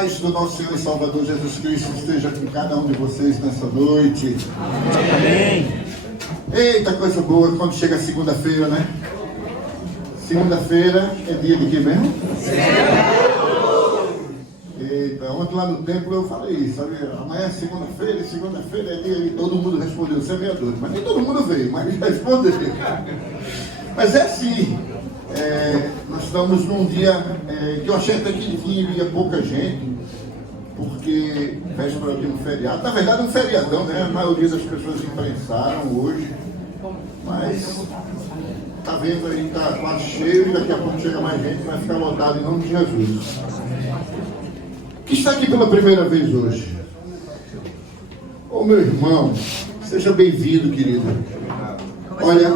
Paz do nosso Senhor e Salvador Jesus Cristo esteja com cada um de vocês nessa noite. Amém. Eita, coisa boa quando chega segunda-feira, né? Segunda-feira é dia de quê mesmo? Eita, ontem lá no templo eu falei isso, sabe? Amanhã é segunda-feira, e segunda-feira é dia de todo mundo respondeu, semeadores. Mas nem todo mundo veio, mas respondeu. Mas é assim. Nós estamos num dia que eu achei até que iria pouca gente, porque véspera de um feriado, na verdade um feriadão, né? A maioria das pessoas imprensaram hoje, mas tá vendo aí, tá quase cheio e daqui a pouco chega mais gente, vai ficar lotado em nome de Jesus. Que está aqui pela primeira vez hoje? Ô meu irmão, seja bem-vindo, querido. Olha,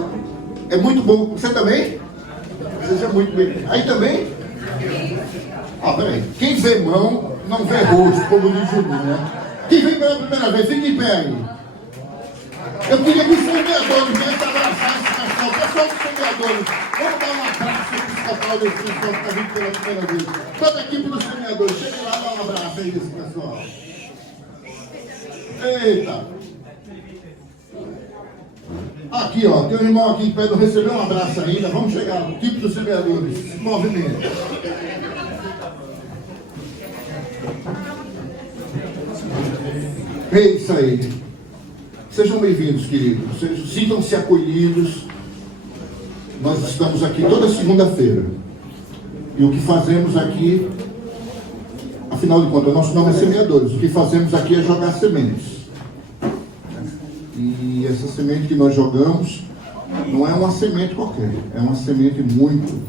é muito bom, você também? Seja muito bem. Aí também? Peraí. Quem vê mão, não vê rosto, como diz o mundo, né? Quem vem pela primeira vez, fique em pé aí. Eu queria que os semeadores viessem abraçar esse pessoal. Pessoal dos semeadores, vamos dar um abraço para esse pessoal desse pessoal que está vindo pela primeira vez. Toda a equipe dos semeadores, chega lá e dá um abraço aí desse pessoal. Eita! Aqui, ó, tem um irmão aqui em pé, não recebeu um abraço ainda. Vamos chegar no tipo dos semeadores. Movimento. É isso aí. Sejam bem-vindos, queridos. Sintam-se acolhidos. Nós estamos aqui toda segunda-feira. E o que fazemos aqui, afinal de contas, o nosso nome é Semeadores. O que fazemos aqui é jogar sementes. E essa semente que nós jogamos não é uma semente qualquer, é uma semente muito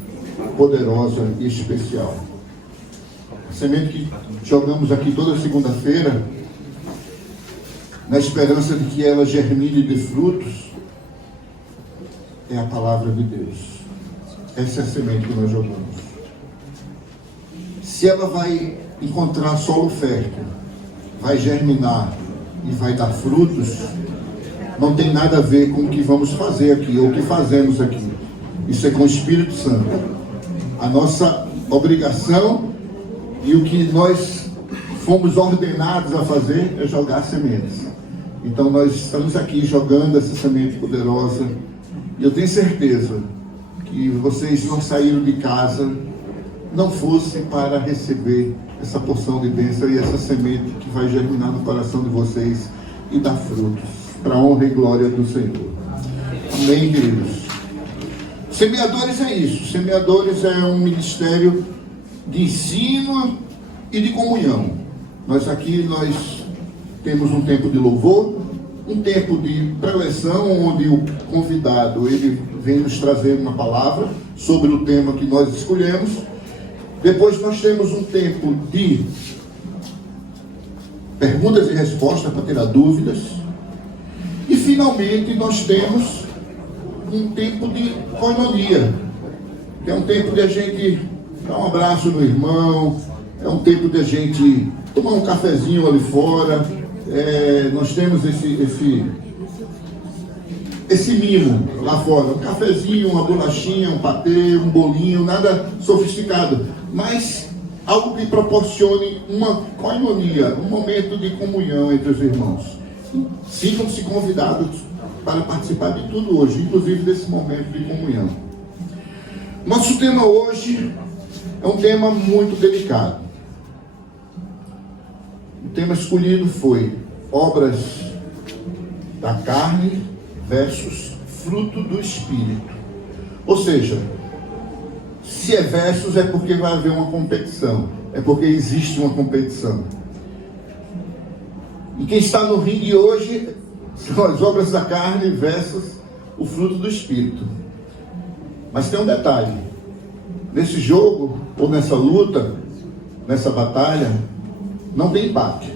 poderosa e especial. A semente que jogamos aqui toda segunda-feira, na esperança de que ela germine de frutos, é a palavra de Deus. Essa é a semente que nós jogamos. Se ela vai encontrar solo fértil, vai germinar e vai dar frutos, não tem nada a ver com o que vamos fazer aqui, ou o que fazemos aqui. Isso é com o Espírito Santo. A nossa obrigação e o que nós fomos ordenados a fazer é jogar sementes. Então nós estamos aqui jogando essa semente poderosa. E eu tenho certeza que vocês não saíram de casa, não fosse para receber essa porção de bênção e essa semente que vai germinar no coração de vocês e dar frutos, para a honra e glória do Senhor. Amém, queridos? Semeadores é isso. Semeadores é um ministério de ensino e de comunhão. Nós temos um tempo de louvor, um tempo de preleção, onde o convidado ele vem nos trazer uma palavra sobre o tema que nós escolhemos. Depois nós temos um tempo de perguntas e respostas para tirar dúvidas. E finalmente nós temos um tempo de koinonia, que é um tempo de a gente dar um abraço no irmão, é um tempo de a gente tomar um cafezinho ali fora. Nós temos esse mimo lá fora, um cafezinho, uma bolachinha, um patê, um bolinho, nada sofisticado, mas algo que proporcione uma koinonia, um momento de comunhão entre os irmãos. Sintam-se convidados para participar de tudo hoje, inclusive desse momento de comunhão. Nosso tema hoje é um tema muito delicado. O tema escolhido foi obras da carne versus fruto do Espírito. Ou seja, se é versus é porque vai haver uma competição, é porque existe uma competição. E quem está no ringue hoje são as obras da carne versus o fruto do Espírito. Mas tem um detalhe. Nesse jogo, ou nessa luta, nessa batalha, não tem empate.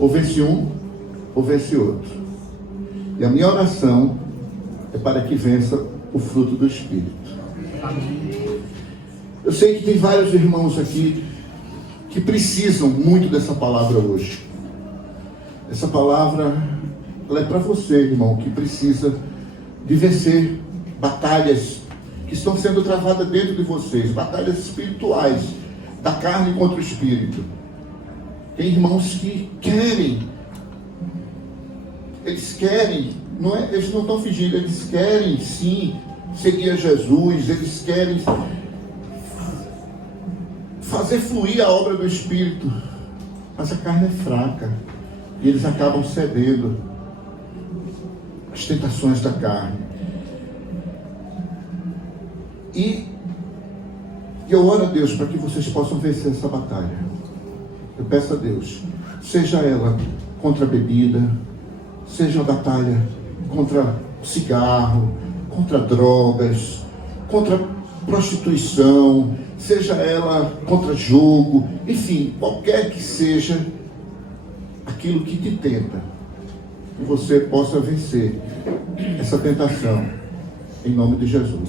Ou vence um, ou vence outro. E a minha oração é para que vença o fruto do Espírito. Eu sei que tem vários irmãos aqui que precisam muito dessa palavra hoje. Essa palavra, ela é para você, irmão, que precisa de vencer batalhas que estão sendo travadas dentro de vocês, batalhas espirituais, da carne contra o espírito. Tem irmãos que querem, eles não estão fingindo, eles querem sim seguir a Jesus, eles querem fazer fluir a obra do Espírito, mas a carne é fraca e eles acabam cedendo às tentações da carne. E eu oro a Deus para que vocês possam vencer essa batalha. Eu peço a Deus, seja ela contra a bebida, seja a batalha contra cigarro, contra drogas, contra prostituição, seja ela contra jogo, enfim, qualquer que seja aquilo que te tenta, que você possa vencer essa tentação, em nome de Jesus.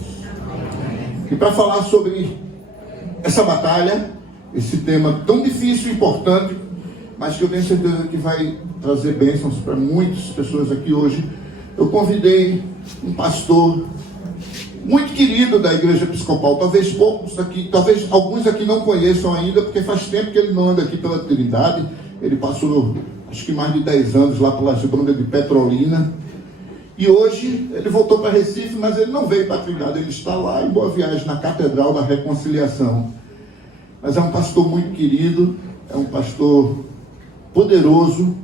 E para falar sobre essa batalha, esse tema tão difícil e importante, mas que eu tenho certeza que vai trazer bênçãos para muitas pessoas aqui hoje, eu convidei um pastor muito querido da Igreja Episcopal. Talvez poucos aqui, talvez alguns aqui não conheçam ainda, porque faz tempo que ele não anda aqui pela Trindade. Ele passou, acho que mais de 10 anos lá pela Gibralda de Petrolina. E hoje ele voltou para Recife, mas ele não veio para a Trindade. Ele está lá em Boa Viagem, na Catedral da Reconciliação. Mas é um pastor muito querido, é um pastor poderoso,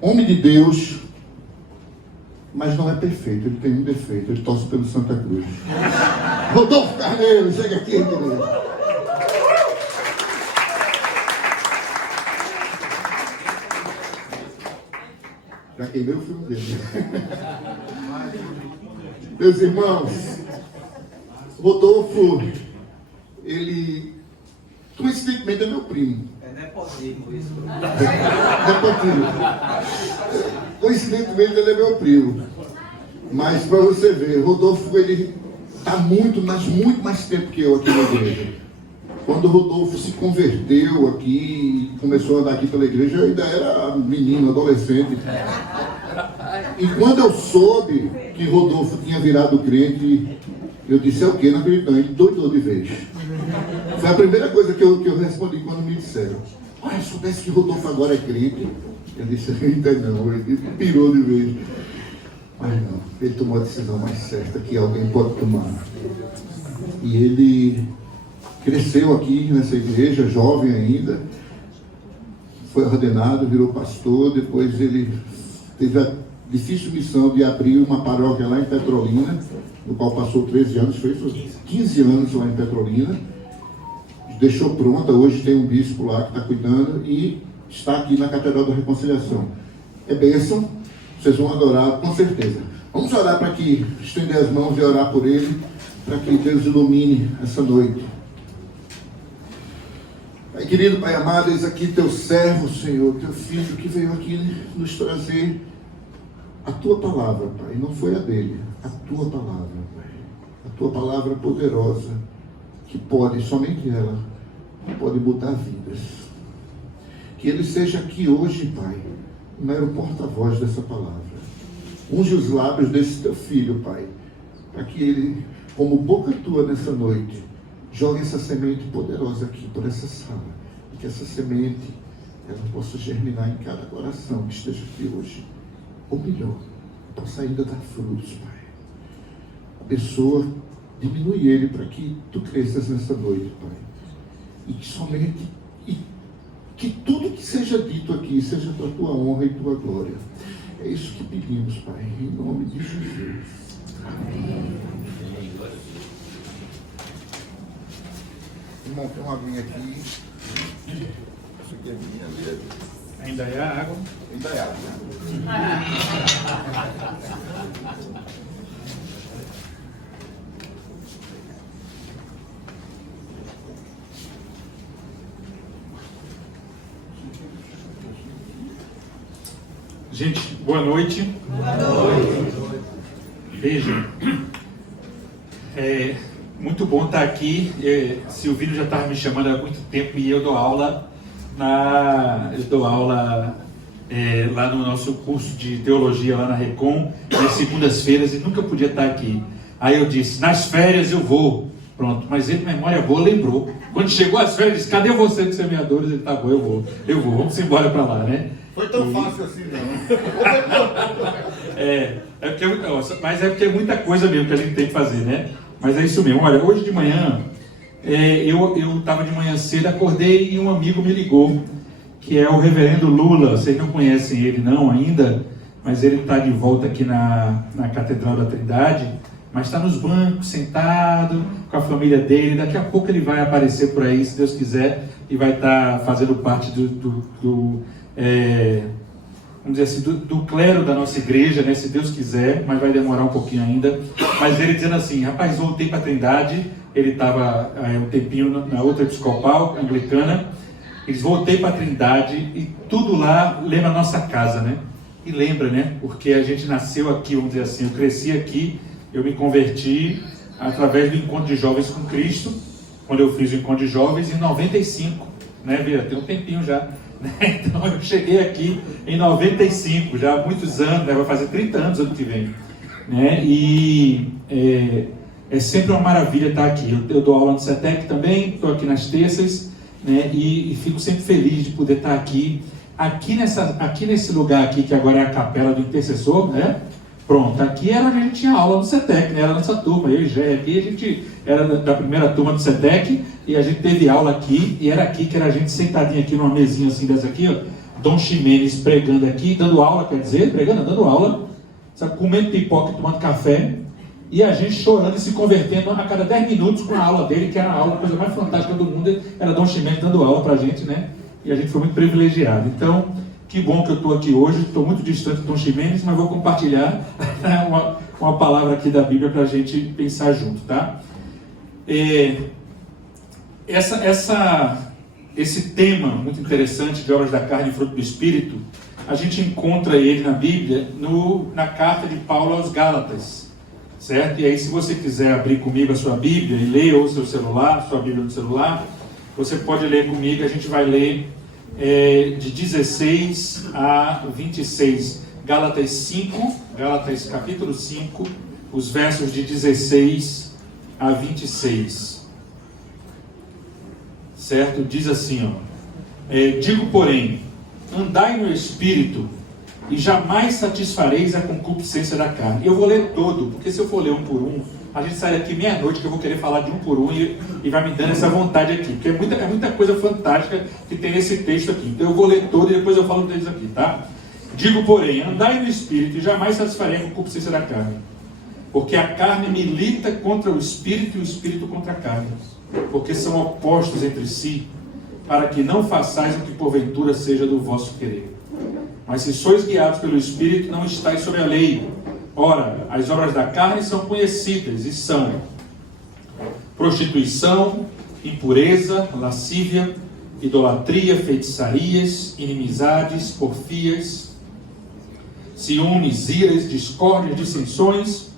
homem de Deus, mas não é perfeito, ele tem um defeito, ele torce pelo Santa Cruz. Rodolfo Carneiro, chega aqui, querido. Já queimei o filme dele. Meus irmãos, Rodolfo, ele coincidentemente é meu primo. É nepotismo isso. Nepotismo. Coincidentemente ele é meu primo. Mas para você ver, Rodolfo, ele está muito mais tempo que eu aqui na igreja. Quando o Rodolfo se converteu aqui, começou a andar aqui pela igreja, eu ainda era menino, adolescente. E quando eu soube que Rodolfo tinha virado crente, eu disse, é o quê? Não acredito não, ele doidou de vez. Foi a primeira coisa que eu respondi quando me disseram, olha, soubesse que Rodolfo agora é crente. Eu disse, ainda não, ele pirou de vez. Mas não, ele tomou a decisão mais certa que alguém pode tomar. E ele cresceu aqui nessa igreja, jovem ainda, foi ordenado, virou pastor, depois ele teve a difícil missão de abrir uma paróquia lá em Petrolina, no qual passou 13 anos, fez 15 anos lá em Petrolina, deixou pronta, hoje tem um bispo lá que está cuidando e está aqui na Catedral da Reconciliação. É bênção, vocês vão adorar com certeza. Vamos orar para que, estender as mãos e orar por ele, para que Deus ilumine essa noite. Pai querido, Pai amado, eis aqui teu servo, Senhor, teu filho que veio aqui nos trazer a tua palavra, Pai, não foi a dele, a tua palavra, Pai, a tua palavra poderosa, que pode, somente ela, pode mudar vidas. Que ele seja aqui hoje, Pai, um mero porta-voz dessa palavra. Unge os lábios desse teu filho, Pai, para que ele, como boca tua nessa noite, jogue essa semente poderosa aqui por essa sala, e que essa semente ela possa germinar em cada coração que esteja aqui hoje, ou melhor, possa ainda dar frutos, Pai. Abençoa, diminui ele para que tu cresças nessa noite, Pai, e que somente, e que tudo que seja dito aqui seja para a tua honra e tua glória. É isso que pedimos, Pai, em nome de Jesus. Amém. Irmão, tem uma aguinha aqui. Isso aqui é minha mesmo. Ainda é água? Ainda é água. Gente, boa noite. Boa noite. Veja, é muito bom estar aqui. Silvino já estava me chamando há muito tempo e eu dou aula lá no nosso curso de teologia lá na Recon, nas segundas-feiras, e nunca podia estar aqui. Aí eu disse, nas férias eu vou. Pronto, mas ele, memória boa, lembrou. Quando chegou as férias, disse, cadê você dos semeadores? Ele, tá bom, eu vou, vamos embora para lá, né? Foi tão fácil assim, não. Mas é porque é muita coisa mesmo que a gente tem que fazer, né? Mas é isso mesmo. Olha, hoje de manhã, eu estava de manhã cedo, acordei e um amigo me ligou, que é o reverendo Lula. Vocês não conhecem ele não ainda, mas ele está de volta aqui na Catedral da Trindade, mas está nos bancos, sentado, com a família dele. Daqui a pouco ele vai aparecer por aí, se Deus quiser, e vai estar fazendo parte vamos dizer assim, do clero da nossa igreja, né, se Deus quiser, mas vai demorar um pouquinho ainda. Mas ele dizendo assim, rapaz, voltei para a Trindade. Ele estava um tempinho na outra episcopal, anglicana. Eles voltei para a Trindade e tudo lá lembra a nossa casa, né? E lembra, né? Porque a gente nasceu aqui, vamos dizer assim, eu cresci aqui, eu me converti através do Encontro de Jovens com Cristo, quando eu fiz o Encontro de Jovens em 95, né, Vira? Tem um tempinho já. Então eu cheguei aqui em 95, já há muitos anos, né? Vai fazer 30 anos ano que vem, né? E é sempre uma maravilha estar aqui. Eu dou aula no CETEC também, estou aqui nas terças, né? E fico sempre feliz de poder estar aqui nesse lugar aqui, que agora é a capela do intercessor, né? Pronto, aqui era onde a gente tinha aula no CETEC, né? Era a nossa turma, eu e Gé, aqui a gente era da primeira turma do CETEC, e a gente teve aula aqui, e era aqui que era a gente sentadinho aqui numa mesinha assim dessa aqui, ó, Dom Ximenes pregando aqui, dando aula, quer dizer, dando aula, sabe, comendo pipoca e tomando café, e a gente chorando e se convertendo a cada 10 minutos com a aula dele, que era a aula, a coisa mais fantástica do mundo, era Dom Ximenes dando aula pra gente, né? E a gente foi muito privilegiado. Então, que bom que eu estou aqui hoje, estou muito distante do Dom Ximenes, mas vou compartilhar uma palavra aqui da Bíblia para a gente pensar junto, tá? Esse tema muito interessante de obras da carne e fruto do Espírito, a gente encontra ele na Bíblia, na carta de Paulo aos Gálatas, certo? E aí, se você quiser abrir comigo a sua Bíblia e ler, ou seu celular, sua Bíblia no celular, você pode ler comigo, a gente vai ler de 16 a 26, Gálatas capítulo 5, os versos de 16 a 26, certo? Diz assim, digo porém, andai no Espírito, e jamais satisfareis a concupiscência da carne. Eu vou ler todo, porque se eu for ler um por um, a gente sai daqui meia-noite que eu vou querer falar de um por um e vai me dando essa vontade aqui, porque é muita coisa fantástica que tem nesse texto aqui. Então eu vou ler todo e depois eu falo deles aqui, tá? Digo, porém, andai no Espírito e jamais satisfarei a concupiscência da carne, porque a carne milita contra o Espírito e o Espírito contra a carne, porque são opostos entre si, para que não façais o que porventura seja do vosso querer. Mas se sois guiados pelo Espírito, não estáis sob a lei. Ora, as obras da carne são conhecidas e são prostituição, impureza, lascívia, idolatria, feitiçarias, inimizades, porfias, ciúmes, iras, discórdias, dissensões,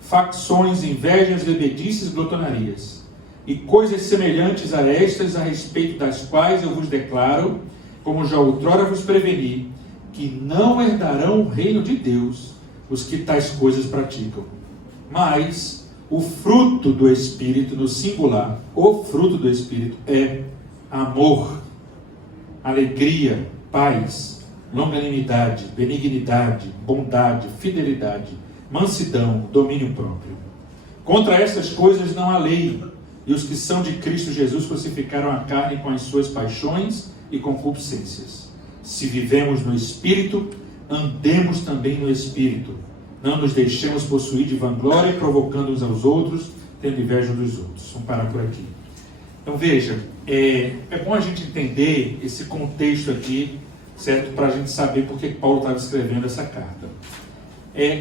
facções, invejas, bebedices, glotonarias, e coisas semelhantes a estas, a respeito das quais eu vos declaro, como já outrora vos preveni, que não herdarão o reino de Deus os que tais coisas praticam. Mas o fruto do Espírito, no singular, o fruto do Espírito é amor, alegria, paz, longanimidade, benignidade, bondade, fidelidade, mansidão, domínio próprio. Contra estas coisas não há lei, e os que são de Cristo Jesus crucificaram a carne com as suas paixões e concupiscências. Se vivemos no Espírito, andemos também no Espírito. Não nos deixemos possuir de vanglória, provocando uns aos outros, tendo inveja dos outros. Vamos parar por aqui. Então veja, é bom a gente entender esse contexto aqui, certo? Para a gente saber por que Paulo estava escrevendo essa carta.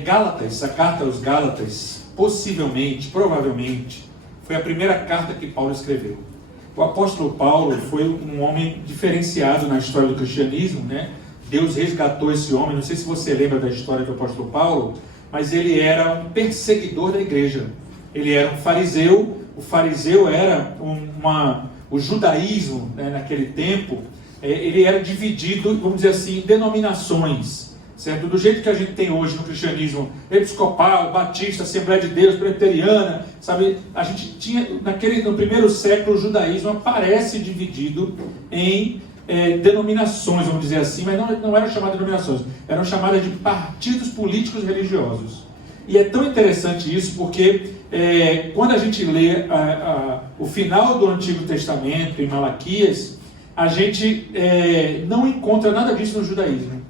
Gálatas, a carta aos Gálatas, possivelmente, provavelmente, foi a primeira carta que Paulo escreveu. O apóstolo Paulo foi um homem diferenciado na história do cristianismo, né? Deus resgatou esse homem. Não sei se você lembra da história do apóstolo Paulo, mas ele era um perseguidor da igreja. Ele era um fariseu. O fariseu era o judaísmo, né, naquele tempo, ele era dividido, vamos dizer assim, em denominações, certo? Do jeito que a gente tem hoje no cristianismo episcopal, batista, Assembleia de Deus, presbiteriana, sabe? A gente tinha, no primeiro século, o judaísmo aparece dividido em denominações, vamos dizer assim, mas não eram chamadas de denominações, eram chamadas de partidos políticos religiosos. E é tão interessante isso porque quando a gente lê o final do Antigo Testamento, em Malaquias, a gente não encontra nada disso no judaísmo.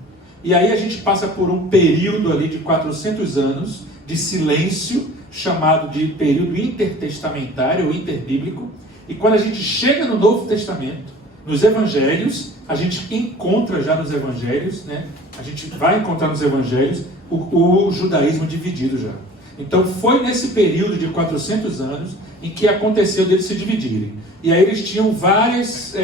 E aí a gente passa por um período ali de 400 anos de silêncio, chamado de período intertestamentário ou interbíblico. E quando a gente chega no Novo Testamento, nos Evangelhos, a gente encontra já nos Evangelhos, né? A gente vai encontrar nos Evangelhos o judaísmo dividido já. Então foi nesse período de 400 anos em que aconteceu deles se dividirem. E aí eles tinham várias,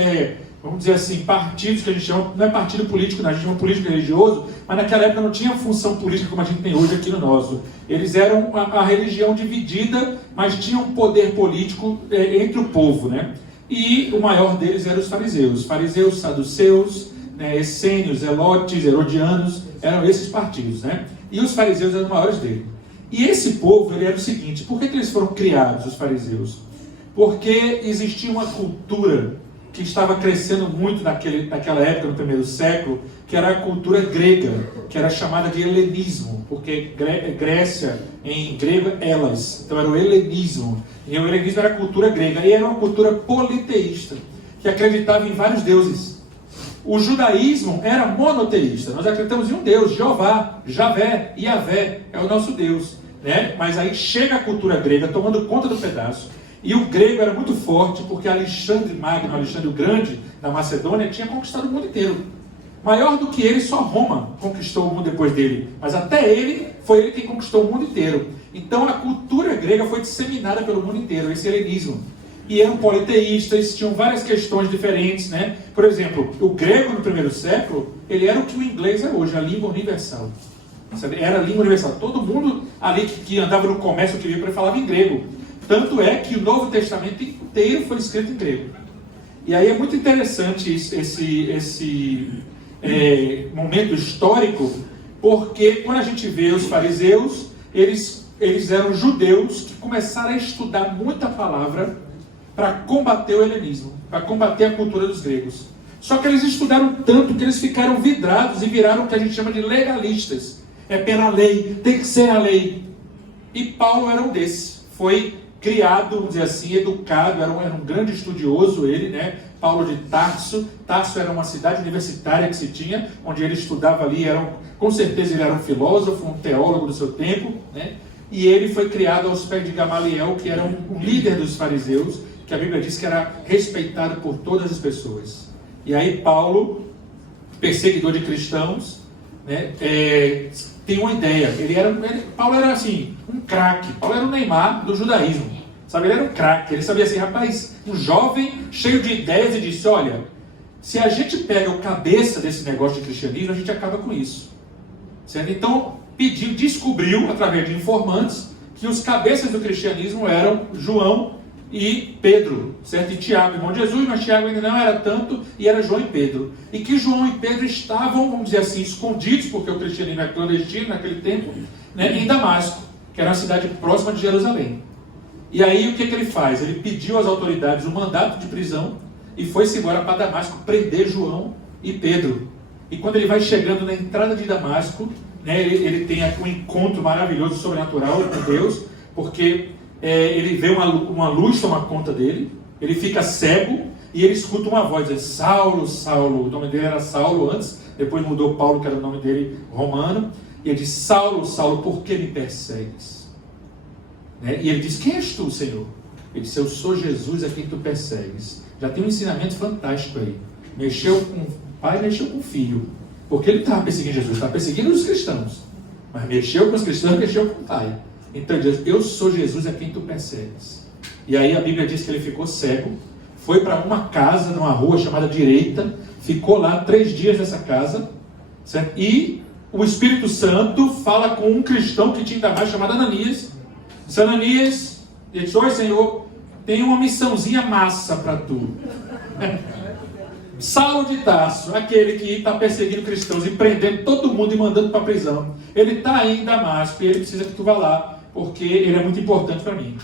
vamos dizer assim, partidos que a gente chama, não é partido político, não, a gente chama político religioso, mas naquela época não tinha função política como a gente tem hoje aqui no nosso. Eles eram a religião dividida, mas tinham um poder político entre o povo, né? E o maior deles eram os fariseus. Fariseus, saduceus, né, essênios, zelotes, herodianos, eram esses partidos, né? E os fariseus eram os maiores dele. E esse povo, ele era o seguinte, por que eles foram criados, os fariseus? Porque existia uma cultura que estava crescendo muito naquela época, no primeiro século, que era a cultura grega, que era chamada de helenismo, porque Grécia, em grego, Elas, então era o helenismo. E o helenismo era a cultura grega, e era uma cultura politeísta, que acreditava em vários deuses. O judaísmo era monoteísta, nós acreditamos em um Deus, Jeová, Javé, Iavé, é o nosso Deus, né? Mas aí chega a cultura grega tomando conta do pedaço, e o grego era muito forte, porque Alexandre Magno, Alexandre o Grande, da Macedônia, tinha conquistado o mundo inteiro. Maior do que ele, só Roma conquistou o mundo depois dele, mas até ele, foi ele quem conquistou o mundo inteiro. Então a cultura grega foi disseminada pelo mundo inteiro, esse helenismo. E eram politeístas, tinham várias questões diferentes, né? Por exemplo, o grego no primeiro século, ele era o que o inglês é hoje, a língua universal. Sabe? Era a língua universal. Todo mundo ali que andava no comércio, que via para ele, falava em grego. Tanto é que o Novo Testamento inteiro foi escrito em grego. E aí é muito interessante esse momento histórico, porque quando a gente vê os fariseus, eles eram judeus que começaram a estudar muita palavra para combater o helenismo, para combater a cultura dos gregos. Só que eles estudaram tanto que eles ficaram vidrados e viraram o que a gente chama de legalistas. É pela lei, tem que ser a lei. E Paulo era um desses. Foi criado, vamos dizer assim, educado, era um grande estudioso ele, né? Paulo de Tarso. Tarso era uma cidade universitária que se tinha, onde ele estudava ali, com certeza ele era um filósofo, um teólogo do seu tempo, né? E ele foi criado aos pés de Gamaliel, que era um líder dos fariseus, que a Bíblia diz que era respeitado por todas as pessoas. E aí Paulo, perseguidor de cristãos, né, tem uma ideia. Paulo era assim, um craque. Paulo era o Neymar do judaísmo. Sabe, ele era um craque. Ele sabia assim, rapaz, um jovem cheio de ideias, e disse, olha, se a gente pega o cabeça desse negócio de cristianismo, a gente acaba com isso. Certo? Então, descobriu, através de informantes, que os cabeças do cristianismo eram João e Pedro, certo? E Tiago, irmão de Jesus, mas Tiago ainda não era tanto, e era João e Pedro. E que João e Pedro estavam, vamos dizer assim, escondidos, porque o cristianismo era clandestino naquele tempo, né, em Damasco, que era uma cidade próxima de Jerusalém. E aí o que ele faz? Ele pediu às autoridades um mandato de prisão e foi-se embora para Damasco prender João e Pedro. E quando ele vai chegando na entrada de Damasco, né, ele tem um encontro maravilhoso, sobrenatural com Deus, porque ele vê uma luz tomar conta dele, ele fica cego e ele escuta uma voz dizendo, Saulo, Saulo. O nome dele era Saulo antes, depois mudou Paulo, que era o nome dele romano, e ele diz, Saulo, Saulo, por que me persegues? Né? E ele diz, quem és tu, Senhor? Ele disse, eu sou Jesus a quem tu persegues. Já tem um ensinamento fantástico aí. Mexeu com o pai, mexeu com o filho. Porque ele estava perseguindo Jesus, estava perseguindo os cristãos. Mas mexeu com os cristãos, mexeu com o pai. Então ele diz, eu sou Jesus a quem tu persegues. E aí a Bíblia diz que ele ficou cego, foi para uma casa, numa rua chamada Direita, ficou lá 3 dias nessa casa, certo? E o Espírito Santo fala com um cristão que tinha em Damasco, chamado Ananias. Disse, Ananias, ele disse, oi Senhor, tem uma missãozinha massa para tu. Saulo de Tarso, aquele que está perseguindo cristãos e prendendo todo mundo e mandando para a prisão, ele está aí em Damasco e ele precisa que tu vá lá, porque ele é muito importante para mim.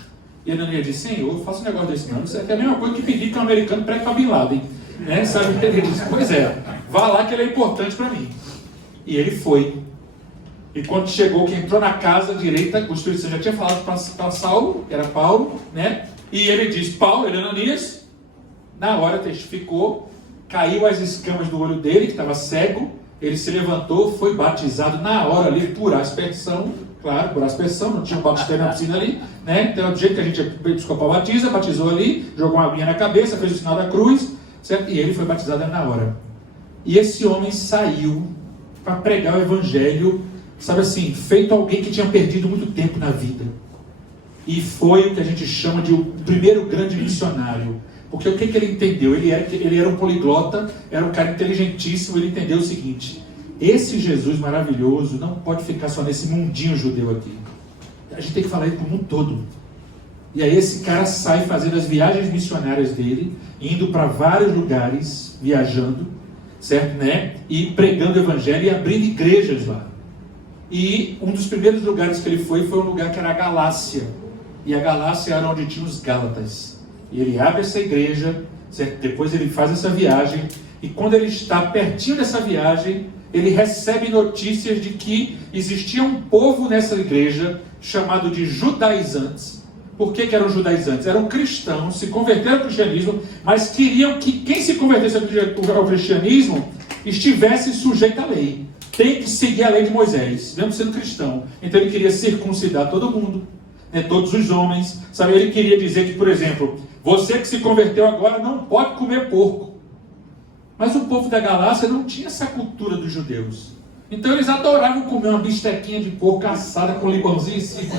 E Ananias disse: Senhor, eu faço um negócio desse não. Isso é a mesma coisa que pedir que um americano pregue para Bin Laden. Né? Sabe? Ele disse: pois é, vá lá que ele é importante para mim. E ele foi. E quando chegou, que entrou na casa direita, o Espírito Santo já tinha falado para Saulo, que era Paulo, né? E ele disse: Paulo, ele Ananias. Na hora testificou, caiu as escamas do olho dele, que estava cego. Ele se levantou, foi batizado na hora ali, por aspersão. Claro, por aspersão, não tinha um batistério na piscina ali, né? Então, do jeito que a gente episcopal batiza, batizou ali, jogou uma aguinha na cabeça, fez o sinal da cruz, certo? E ele foi batizado na hora. E esse homem saiu para pregar o evangelho, sabe assim, feito alguém que tinha perdido muito tempo na vida. E foi o que a gente chama de o primeiro grande missionário. Porque o que ele entendeu? Ele era um poliglota, era um cara inteligentíssimo, ele entendeu o seguinte: esse Jesus maravilhoso não pode ficar só nesse mundinho judeu aqui. A gente tem que falar isso para o mundo todo. E aí esse cara sai fazendo as viagens missionárias dele, indo para vários lugares, viajando, certo, né? E pregando o evangelho e abrindo igrejas lá. E um dos primeiros lugares que ele foi um lugar que era a Galácia. E a Galácia era onde tinha os Gálatas. E ele abre essa igreja, certo? Depois ele faz essa viagem. E quando ele está pertinho dessa viagem, ele recebe notícias de que existia um povo nessa igreja chamado de judaizantes. Por que eram judaizantes? Eram cristãos, se converteram ao cristianismo, mas queriam que quem se convertesse ao cristianismo estivesse sujeito à lei. Tem que seguir a lei de Moisés, mesmo sendo cristão. Então ele queria circuncidar todo mundo, né, todos os homens. Sabe? Ele queria dizer que, por exemplo, você que se converteu agora não pode comer porco. Mas o povo da Galácia não tinha essa cultura dos judeus. Então eles adoravam comer uma bistequinha de porco assada com limãozinho em cima.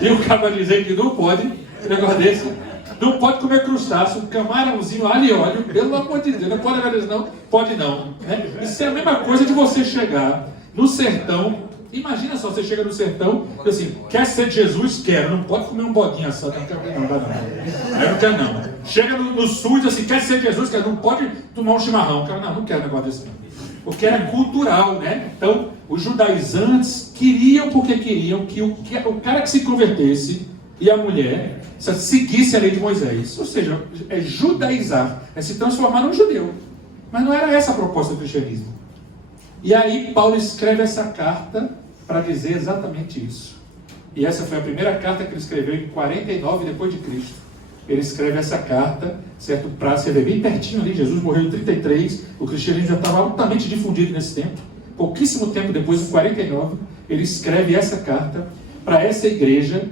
E o cara vai dizer que não pode, um negócio desse. Não pode comer crustáceo, camarãozinho, alho e óleo, pelo amor de Deus. Não pode haver isso não? Pode não. Né? Isso é a mesma coisa de você chegar no sertão. Imagina só, você chega no sertão e assim, quer ser de Jesus? Quero. Não pode comer um bodinho assado. Não quero não, vai não. Eu não quero não. Chega no sul e diz assim, quer ser de Jesus? Quero. Não pode tomar um chimarrão. Não quero negócio desse não. Porque era cultural, né? Então, os judaizantes queriam porque queriam que o cara que se convertesse e a mulher seguisse a lei de Moisés. Ou seja, é judaizar, é se transformar num judeu. Mas não era essa a proposta do cristianismo. E aí Paulo escreve essa carta para dizer exatamente isso. E essa foi a primeira carta que ele escreveu em 49 depois de Cristo. Ele escreve essa carta, certo? Para se ver bem pertinho ali. Jesus morreu em 33, o cristianismo já estava altamente difundido nesse tempo. Pouquíssimo tempo depois, em 49, ele escreve essa carta para essa igreja,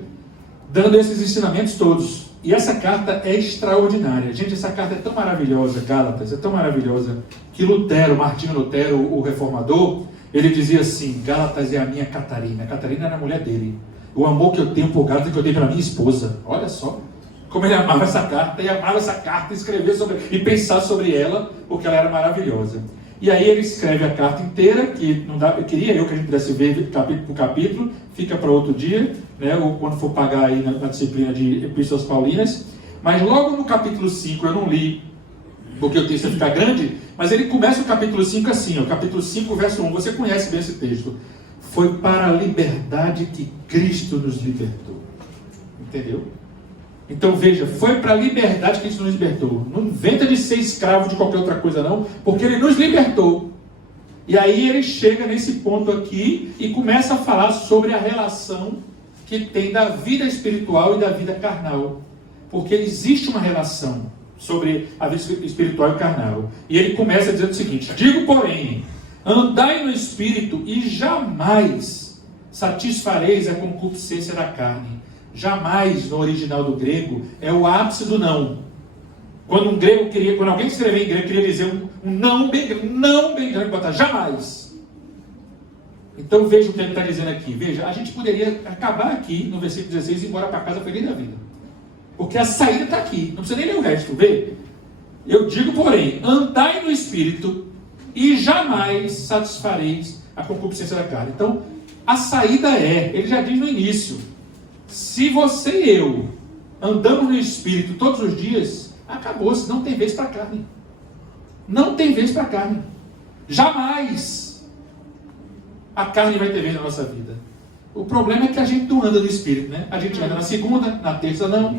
dando esses ensinamentos todos. E essa carta é extraordinária. Gente, essa carta é tão maravilhosa, Gálatas, é tão maravilhosa, que Lutero, Martinho Lutero, o reformador, ele dizia assim: Gálatas é a minha Catarina. A Catarina era a mulher dele. O amor que eu tenho por Gálatas, que eu tenho pela minha esposa. Olha só como ele amava essa carta, e amava essa carta, escrever sobre e pensar sobre ela, porque ela era maravilhosa. E aí ele escreve a carta inteira, que não dá, eu queria que a gente pudesse ver capítulo por capítulo, fica para outro dia, né, ou quando for pagar aí na disciplina de Epístolas Paulinas. Mas logo no capítulo 5, eu não li, porque o texto ia ficar grande, mas ele começa o capítulo 5 assim, o capítulo 5, verso 1, você conhece bem esse texto. Foi para a liberdade que Cristo nos libertou. Entendeu? Então veja, foi para a liberdade que Cristo nos libertou. Não inventa de ser escravo de qualquer outra coisa não, porque Ele nos libertou. E aí ele chega nesse ponto aqui e começa a falar sobre a relação que tem da vida espiritual e da vida carnal. Porque existe uma relação sobre a vida espiritual e carnal. E ele começa dizendo o seguinte: digo, porém, andai no Espírito e jamais satisfareis a concupiscência da carne. Jamais, no original do grego, é o ápice do não. Quando alguém escrever em grego, queria dizer um não bem grande, botar jamais. Então veja o que ele está dizendo aqui. Veja, a gente poderia acabar aqui no versículo 16 e ir embora para casa feliz da vida. Porque a saída está aqui, não precisa nem ler o resto, vê? Eu digo, porém, andai no Espírito e jamais satisfareis a concupiscência da carne. Então, a saída ele já diz no início, se você e eu andamos no Espírito todos os dias, acabou-se, não tem vez para a carne. Não tem vez para a carne. Jamais a carne vai ter vez na nossa vida. O problema é que a gente não anda no Espírito, né? A gente anda na segunda, na terça não.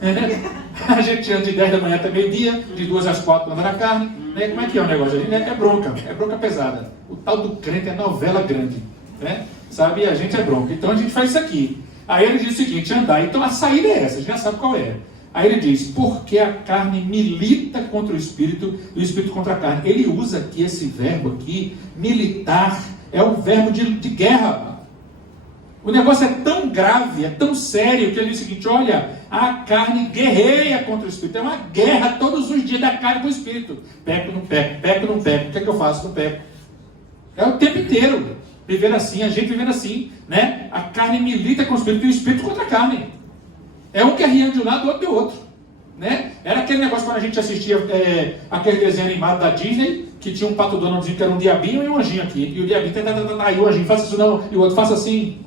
Né? A gente anda de 10 da manhã até meio-dia, de 2 às 4 anda na carne. Né? Como é que é o negócio ali? É bronca pesada. O tal do crente é novela grande. Né? Sabe? E a gente é bronca. Então a gente faz isso aqui. Aí ele diz o seguinte, andar. Então a saída é essa, a gente já sabe qual é. Aí ele diz, porque a carne milita contra o Espírito e o Espírito contra a carne. Ele usa aqui esse verbo aqui, militar, é um verbo de guerra. O negócio é tão grave, é tão sério, que ele diz o seguinte, olha, a carne guerreia contra o Espírito. É uma guerra todos os dias da carne com o Espírito. Peco, não peco, peco, não peco. O que é que eu faço? Não peco. É o tempo inteiro. Viver assim, a gente vivendo assim, né? A carne milita com o Espírito e o Espírito contra a carne. É um guerreando de um lado, o outro do outro. Né? Era aquele negócio quando a gente assistia aquele desenho animado da Disney, que tinha um pato Donaldzinho que era um diabinho e um anjinho aqui. E o diabinho, aí o anjinho, faça isso não, e o outro, faça assim.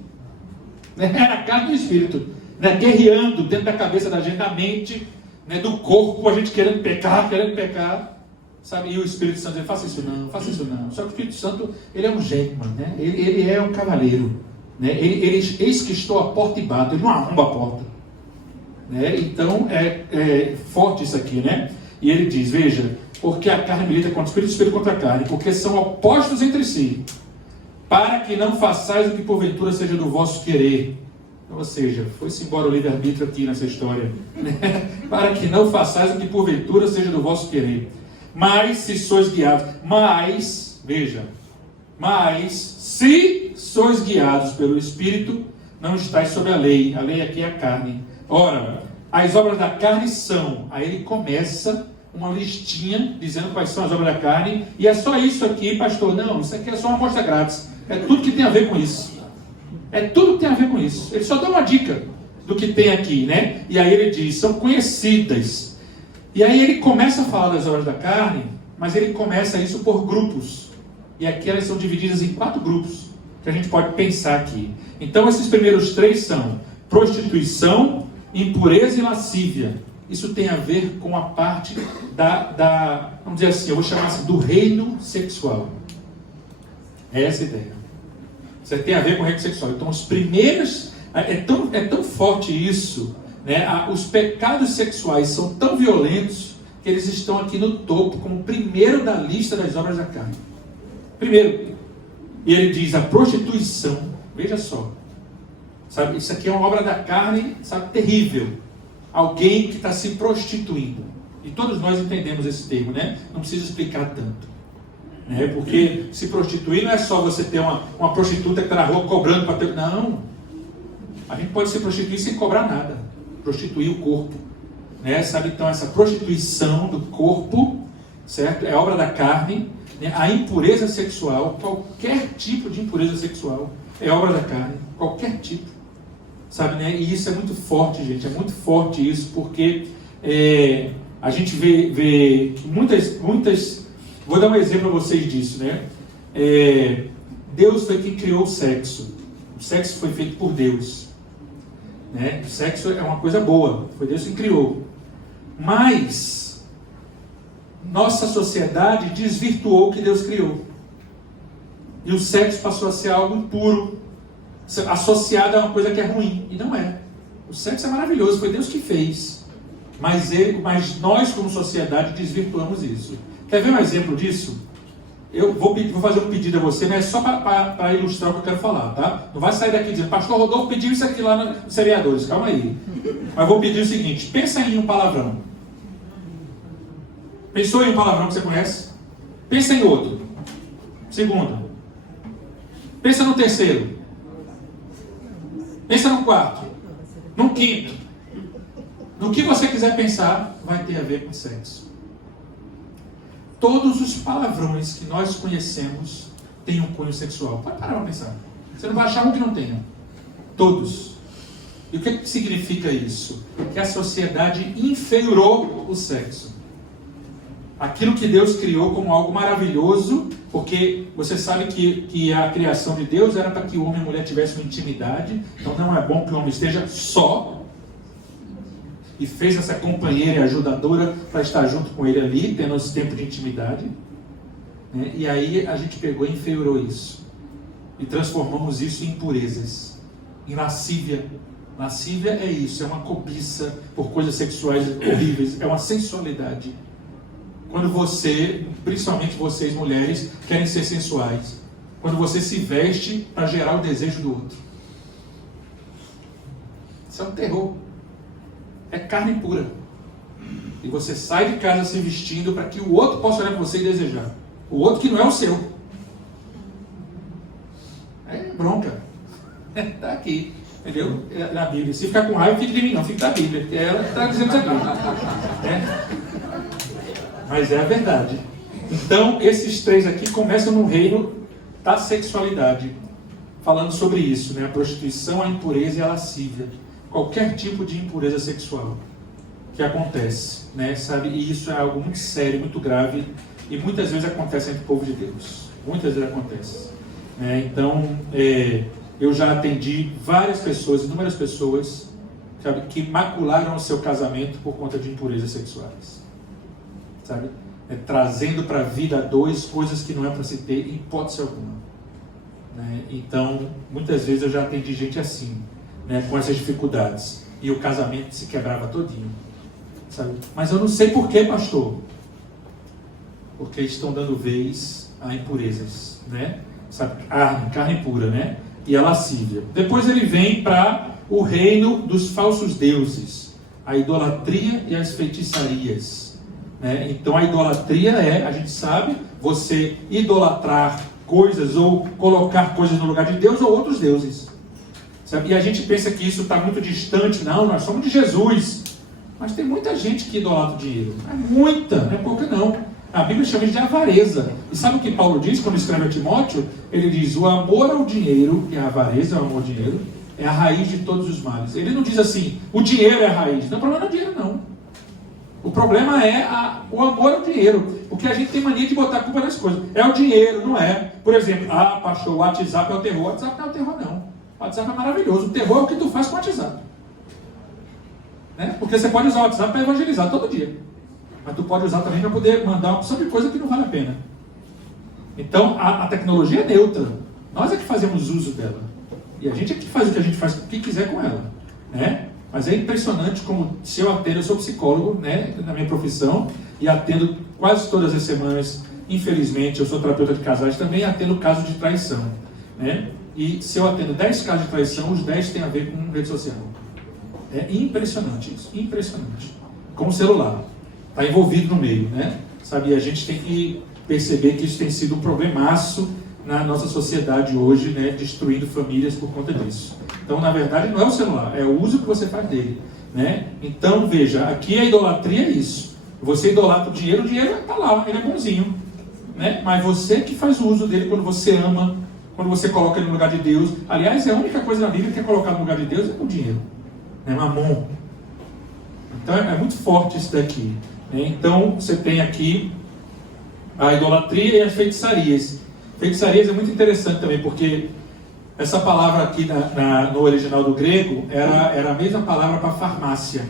Era a carne do Espírito, né? Guerreando dentro da cabeça da gente, da mente, né? Do corpo, a gente querendo pecar, sabe? E o Espírito Santo dizendo, faça isso não, faça isso não. Só que o Espírito Santo, ele é um gentleman, né? Ele é um cavaleiro, né? Eis que estou à porta e bato, ele não arromba a porta, né? Então é forte isso aqui, né? E ele diz, veja, porque a carne milita contra o Espírito contra a carne, porque são opostos entre si, para que não façais o que porventura seja do vosso querer. Ou seja, foi-se embora o livre-arbítrio aqui nessa história. Né? Para que não façais o que porventura seja do vosso querer. Mas se sois guiados, se sois guiados pelo Espírito, não estáis sob a lei aqui é a carne. Ora, as obras da carne são, aí ele começa uma listinha dizendo quais são as obras da carne, e é só isso aqui, pastor. Não, isso aqui é só uma amostra grátis. É tudo que tem a ver com isso. É tudo que tem a ver com isso. Ele só dá uma dica do que tem aqui, né? E aí ele diz, são conhecidas. E aí ele começa a falar das obras da carne, mas ele começa isso por grupos. E aqui elas são divididas em 4 grupos, que a gente pode pensar aqui. Então esses primeiros 3 são prostituição, impureza e lascívia. Isso tem a ver com a parte vamos dizer assim, eu vou chamar assim, do reino sexual. É essa a ideia. Isso tem a ver com o reino sexual. Então, os primeiros... É tão forte isso, né? Os pecados sexuais são tão violentos que eles estão aqui no topo, como primeiro da lista das obras da carne. Primeiro. E ele diz a prostituição. Veja só. Sabe, isso aqui é uma obra da carne, sabe, terrível. Alguém que está se prostituindo. E todos nós entendemos esse termo, né? Não preciso explicar tanto. Né? Porque se prostituir não é só você ter uma prostituta que está na rua cobrando para ter... Não. A gente pode se prostituir sem cobrar nada. Prostituir o corpo. Né? Sabe, então, essa prostituição do corpo, certo? É obra da carne. Né? A impureza sexual, qualquer tipo de impureza sexual, é obra da carne. Qualquer tipo. Sabe, né? E isso é muito forte, gente. É muito forte isso, porque a gente vê que muitas... Vou dar um exemplo a vocês disso, né? Deus foi quem criou o sexo. O sexo foi feito por Deus. Né? O sexo é uma coisa boa. Foi Deus quem criou. Mas nossa sociedade desvirtuou o que Deus criou. E o sexo passou a ser algo impuro, associado a uma coisa que é ruim. E não é. O sexo é maravilhoso, foi Deus que fez. Mas nós, como sociedade, desvirtuamos isso. Quer ver um exemplo disso? Eu vou fazer um pedido a você, mas é só para ilustrar o que eu quero falar, tá? Não vai sair daqui dizendo, pastor Rodolfo pediu isso aqui lá nos seriadores, calma aí. Mas vou pedir o seguinte, pensa em um palavrão. Pensou em um palavrão que você conhece? Pensa em outro. Segundo. Pensa no terceiro. Pensa no quarto. No quinto. No que você quiser pensar, vai ter a ver com sexo. Todos os palavrões que nós conhecemos têm um cunho sexual. Pode parar para pensar. Você não vai achar um que não tenha. Todos. E o que significa isso? Que a sociedade inferiorou o sexo. Aquilo que Deus criou como algo maravilhoso, porque você sabe que a criação de Deus era para que o homem e a mulher tivessem uma intimidade, então não é bom que o homem esteja só. e fez essa companheira e ajudadora para estar junto com ele ali, tendo esse tempo de intimidade, né? E aí a gente pegou e inferiorou isso e transformamos isso em impurezas, em lascívia. Lascívia é isso, é uma cobiça por coisas sexuais horríveis, é uma sensualidade. Quando você, principalmente vocês mulheres, querem ser sensuais, quando você se veste para gerar o desejo do outro. Isso é um terror. É carne pura. E você sai de casa se vestindo para que o outro possa olhar para você e desejar. O outro que não é o seu. É bronca. Está aqui. Entendeu? Na Bíblia. Se ficar com raiva, fique de mim, não. Fique da Bíblia. É ela que está dizendo isso aqui. Mas é a verdade. Então, esses três aqui começam no reino da sexualidade. Falando sobre isso, né? A prostituição, a impureza e a lascívia. Qualquer tipo de impureza sexual que acontece, né? Sabe? E isso é algo muito sério, muito grave. E muitas vezes acontece entre o povo de Deus. Muitas vezes acontece. Né? Então, eu já atendi várias pessoas, inúmeras pessoas, sabe, que macularam o seu casamento por conta de impurezas sexuais. Sabe? Trazendo para a vida a dois coisas que não é para se ter em hipótese alguma. Né? Então, muitas vezes eu já atendi gente assim, né, com essas dificuldades. E o casamento se quebrava todinho. Sabe? Mas eu não sei por que, pastor. Porque estão dando vez a impurezas, né? Sabe? Carne pura, né? E a lascívia. Depois ele vem para o reino dos falsos deuses, a idolatria e as feitiçarias, né? Então a idolatria a gente sabe, você idolatrar coisas ou colocar coisas no lugar de Deus ou outros deuses, sabe? E a gente pensa que isso está muito distante. Não, nós somos de Jesus. Mas tem muita gente que idolatra o dinheiro. É muita, não é pouca não. A Bíblia chama de avareza. E sabe o que Paulo diz quando escreve a Timóteo? Ele diz: o amor ao dinheiro, que é a avareza, é o amor ao dinheiro, é a raiz de todos os males. Ele não diz assim, o dinheiro é a raiz. Não, o problema não é o dinheiro, não. O problema é o amor ao dinheiro. Porque a gente tem mania de botar a culpa nas coisas. É o dinheiro, não é? Por exemplo, pastor, o WhatsApp é o terror. O WhatsApp não é o terror, não. O WhatsApp é maravilhoso. O terror é o que tu faz com o WhatsApp. Né? Porque você pode usar o WhatsApp para evangelizar todo dia. Mas tu pode usar também para poder mandar uma opção de coisa que não vale a pena. Então, a tecnologia é neutra. Nós é que fazemos uso dela. E a gente é que faz o que a gente faz, o que quiser com ela. Né? Mas é impressionante como, se eu atendo, eu sou psicólogo, né, na minha profissão, e atendo quase todas as semanas, infelizmente, eu sou terapeuta de casais também, atendo casos de traição. Né? E se eu atendo 10 casos de traição, os 10 têm a ver com rede social. É impressionante isso, impressionante. Com o celular. Está envolvido no meio, né? Sabe, a gente tem que perceber que isso tem sido um problemaço na nossa sociedade hoje, né? Destruindo famílias por conta disso. Então, na verdade, não é o celular, é o uso que você faz dele, né? Então, veja, aqui a idolatria é isso. Você idolatra o dinheiro está lá, ele é bonzinho, né? Mas você que faz o uso dele quando você ama, quando você coloca ele no lugar de Deus. Aliás, a única coisa na Bíblia que é colocar no lugar de Deus é o dinheiro, né? Mamon. Então, é muito forte isso daqui. Então, você tem aqui a idolatria e as feitiçarias. Feitiçarias é muito interessante também, porque essa palavra aqui no original do grego era a mesma palavra para farmácia.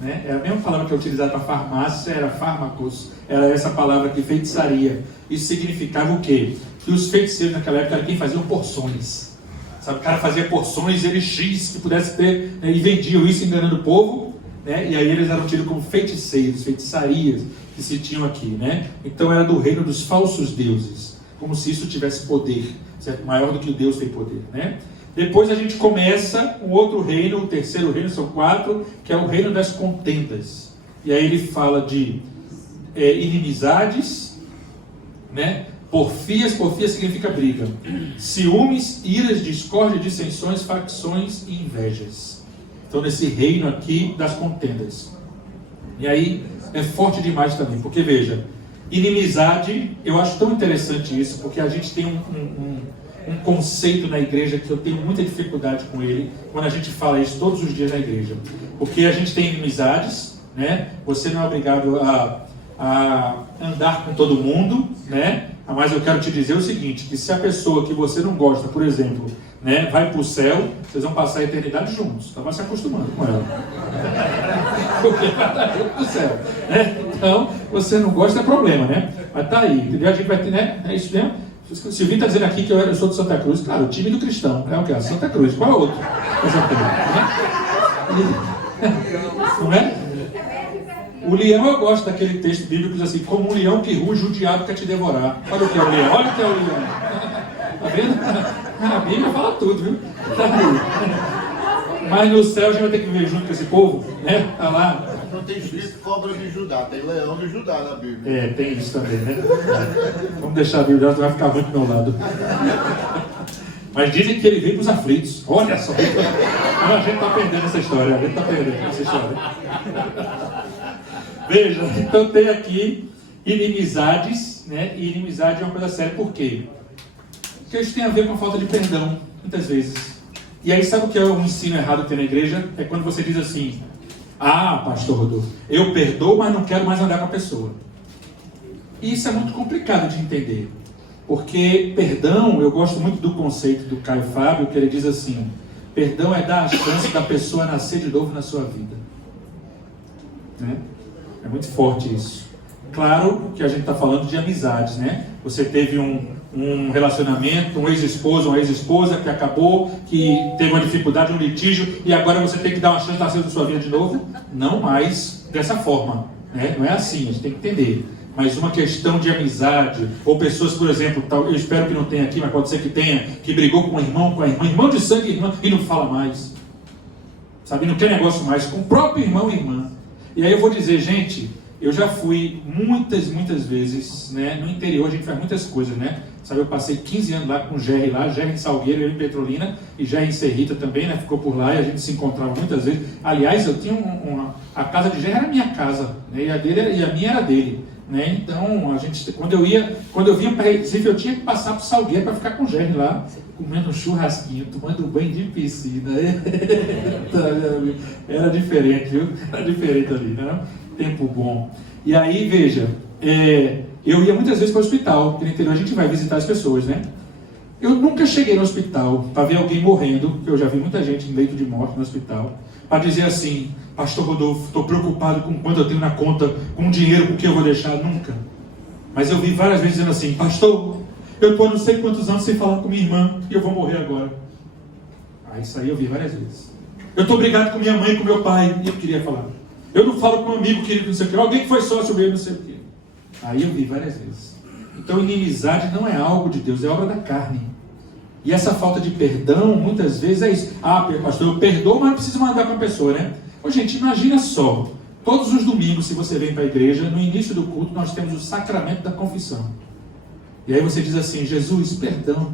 Né? Era a mesma palavra que é utilizada para farmácia, era fármacos, era essa palavra aqui, feitiçaria. Isso significava o quê? Que os feiticeiros naquela época eram quem faziam porções. Sabe, o cara fazia porções, elixires que pudesse ter, né? E vendiam isso enganando o povo. Né? E aí eles eram tidos como feiticeiros, feitiçarias que se tinham aqui, né? Então era do reino dos falsos deuses, como se isso tivesse poder, certo? Maior do que o Deus tem poder, né? Depois a gente começa um outro reino, o terceiro reino, são 4, que é o reino das contendas. E aí ele fala de inimizades, né? Porfias significa briga, ciúmes, iras, discórdia, dissensões, facções e invejas. Então, nesse reino aqui das contendas. E aí, é forte demais também, porque veja, inimizade, eu acho tão interessante isso, porque a gente tem um conceito na igreja que eu tenho muita dificuldade com ele, quando a gente fala isso todos os dias na igreja. Porque a gente tem inimizades, né? Você não é obrigado a andar com todo mundo, né? Mas eu quero te dizer o seguinte, que se a pessoa que você não gosta, por exemplo, né, vai para o céu, vocês vão passar a eternidade juntos. Então vai se acostumando com ela. porque vai estar junto no céu. Né? Então, você não gosta é problema, né? Mas tá aí, entendeu? A gente vai ter, né? É isso mesmo. O Silvinho está dizendo aqui que eu sou de Santa Cruz. Claro, o time do cristão. É o que? Santa Cruz. Qual é o outro? Não é? O leão, eu gosto daquele texto bíblico que diz assim: como um leão que ruge, o diabo quer te devorar. Olha o que é o leão, olha o que é o leão. Tá vendo? A Bíblia fala tudo, viu? Tá aí. Mas no céu a gente vai ter que viver junto com esse povo, né? Tá lá. Não tem escrito cobra de Judá, tem leão de Judá na Bíblia. É, tem isso também, né? Vamos deixar a Bíblia, vai ficar muito do meu lado. Mas dizem que ele veio para os aflitos. Olha só. A gente está perdendo essa história. A gente está perdendo essa história. Veja, então tem aqui inimizades, né? E inimizade é uma coisa séria. Por quê? Porque isso tem a ver com a falta de perdão, muitas vezes. E aí, sabe o que é um ensino errado que tem na igreja? É quando você diz assim: ah, pastor Rodolfo, eu perdoo, mas não quero mais andar com a pessoa. E isso é muito complicado de entender. Porque perdão, eu gosto muito do conceito do Caio Fábio, que ele diz assim: perdão é dar a chance da pessoa nascer de novo na sua vida. Né? É muito forte isso. Claro que a gente está falando de amizades, né? Você teve um relacionamento, um ex-esposo, uma ex-esposa que acabou, que teve uma dificuldade, um litígio, e agora você tem que dar uma chance de nascer na sua vida de novo? Não mais dessa forma, né? Não é assim, a gente tem que entender. Mas uma questão de amizade, ou pessoas, por exemplo, eu espero que não tenha aqui, mas pode ser que tenha, que brigou com o irmão, com a irmã, irmão de sangue, irmã, e não fala mais. Sabe, não quer negócio mais, com o próprio irmão e irmã. E aí eu vou dizer, gente, eu já fui muitas vezes, né? No interior a gente faz muitas coisas, né? Sabe, eu passei 15 anos lá com o Jerry lá, Jerry em Salgueiro, eu em Petrolina, e Jerry em Serrita também, né? Ficou por lá e a gente se encontrava muitas vezes. Aliás, eu tinha a casa de Jerry era minha casa, né? E a minha era dele. Né? Então, a gente, quando eu vinha para Recife, eu tinha que passar para o Salgueiro para ficar com o Jerry lá, comendo um churrasquinho, tomando banho de piscina. Era diferente, viu? Era diferente ali, né? Tempo bom. E aí, veja, eu ia muitas vezes para o hospital, porque no interior a gente vai visitar as pessoas, né? Eu nunca cheguei no hospital para ver alguém morrendo, porque eu já vi muita gente em leito de morte no hospital, para dizer assim: pastor Rodolfo, estou preocupado com quanto eu tenho na conta, com o dinheiro, com o que eu vou deixar. Nunca. Mas eu vi várias vezes dizendo assim: pastor, eu estou não sei quantos anos sem falar com minha irmã e eu vou morrer agora. Isso aí eu vi várias vezes. Eu estou brigado com minha mãe e com meu pai e eu queria falar. Eu não falo com um amigo querido, não sei o que, alguém que foi sócio meu, não sei o que. Aí eu vi várias vezes. Então inimizade não é algo de Deus, é obra da carne. E essa falta de perdão, muitas vezes é isso. Ah, pastor, eu perdoo, mas não preciso mandar com a pessoa, né? Ô, gente, imagina só. Todos os domingos, se você vem para a igreja, no início do culto, nós temos o sacramento da confissão. E aí você diz assim: Jesus, perdão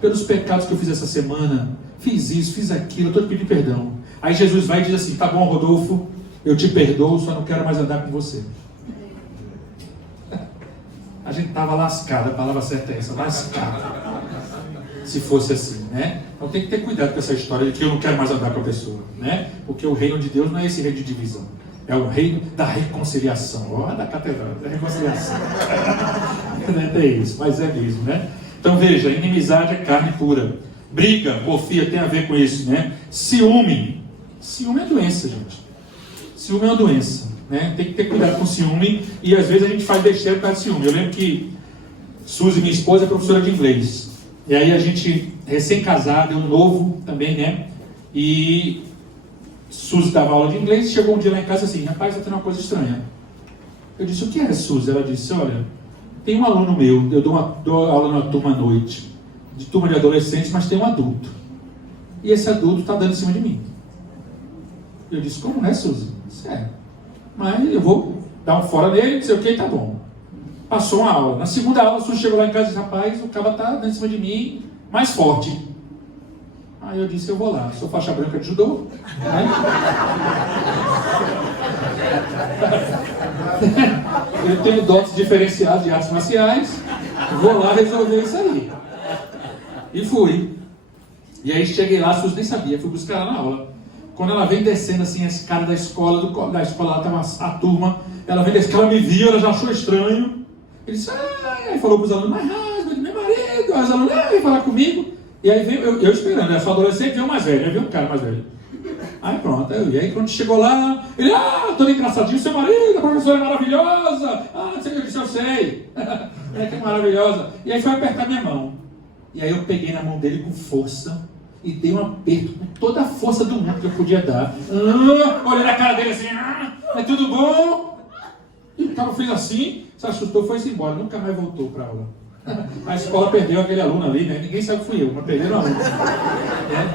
pelos pecados que eu fiz essa semana. Fiz isso, fiz aquilo, eu estou te pedindo perdão. Aí Jesus vai e diz assim: tá bom, Rodolfo, eu te perdoo, só não quero mais andar com você. A gente estava lascado, a palavra certa é essa, lascado. Se fosse assim, né? Então tem que ter cuidado com essa história de que eu não quero mais andar com a pessoa, né? Porque o reino de Deus não é esse reino de divisão, é o reino da reconciliação. Ó, da catedral, da reconciliação. Não tem isso, mas é mesmo, né? Então veja, inimizade é carne pura. Briga, porfia tem a ver com isso, né? Ciúme é doença, gente. Ciúme é uma doença, né? Tem que ter cuidado com ciúme, e às vezes a gente faz besteira por causa de ciúme. Eu lembro que Suzy, minha esposa, é professora de inglês. E aí a gente, recém-casado, eu novo também, né? E Suzy dava aula de inglês, chegou um dia lá em casa assim: rapaz, está tendo uma coisa estranha. Eu disse: o que é, Suzy? Ela disse: olha, tem um aluno meu, eu dou aula na turma à noite, de turma de adolescentes, mas tem um adulto. E esse adulto está dando em cima de mim. Eu disse: como é, Suzy? Sério. Mas eu vou dar um fora nele, não sei o que, tá bom. Passou uma aula. Na segunda aula, o senhor chegou lá em casa e disse: rapaz, o cara está dando em cima de mim mais forte. Aí eu disse: eu vou lá, sou faixa branca de judô. Eu tenho dotes diferenciados de artes marciais, vou lá resolver isso aí. E fui. E aí cheguei lá, a Suzy nem sabia, fui buscar ela na aula. Quando ela vem descendo assim, a escada da escola, lá estava a turma, ela vem descendo, ela me viu, ela já achou estranho. Ele disse: aí falou para os alunos: mas rasga de meu marido. Aí os alunos: vem falar comigo. E aí veio, eu esperando, eu sou adolescente, veio um mais velho, veio um cara mais velho. Aí pronto, e aí quando chegou lá, ele, todo engraçadinho, seu marido, a professora é maravilhosa, não sei o que eu disse, eu sei, que maravilhosa. E aí foi apertar minha mão. E aí eu peguei na mão dele com força e dei um aperto com toda a força do mundo que eu podia dar. Olhei na cara dele assim, é tudo bom? E o cara fez assim, se assustou, foi-se embora, nunca mais voltou para aula. A escola perdeu aquele aluno ali, né? Ninguém sabe que fui eu, mas perderam o aluno,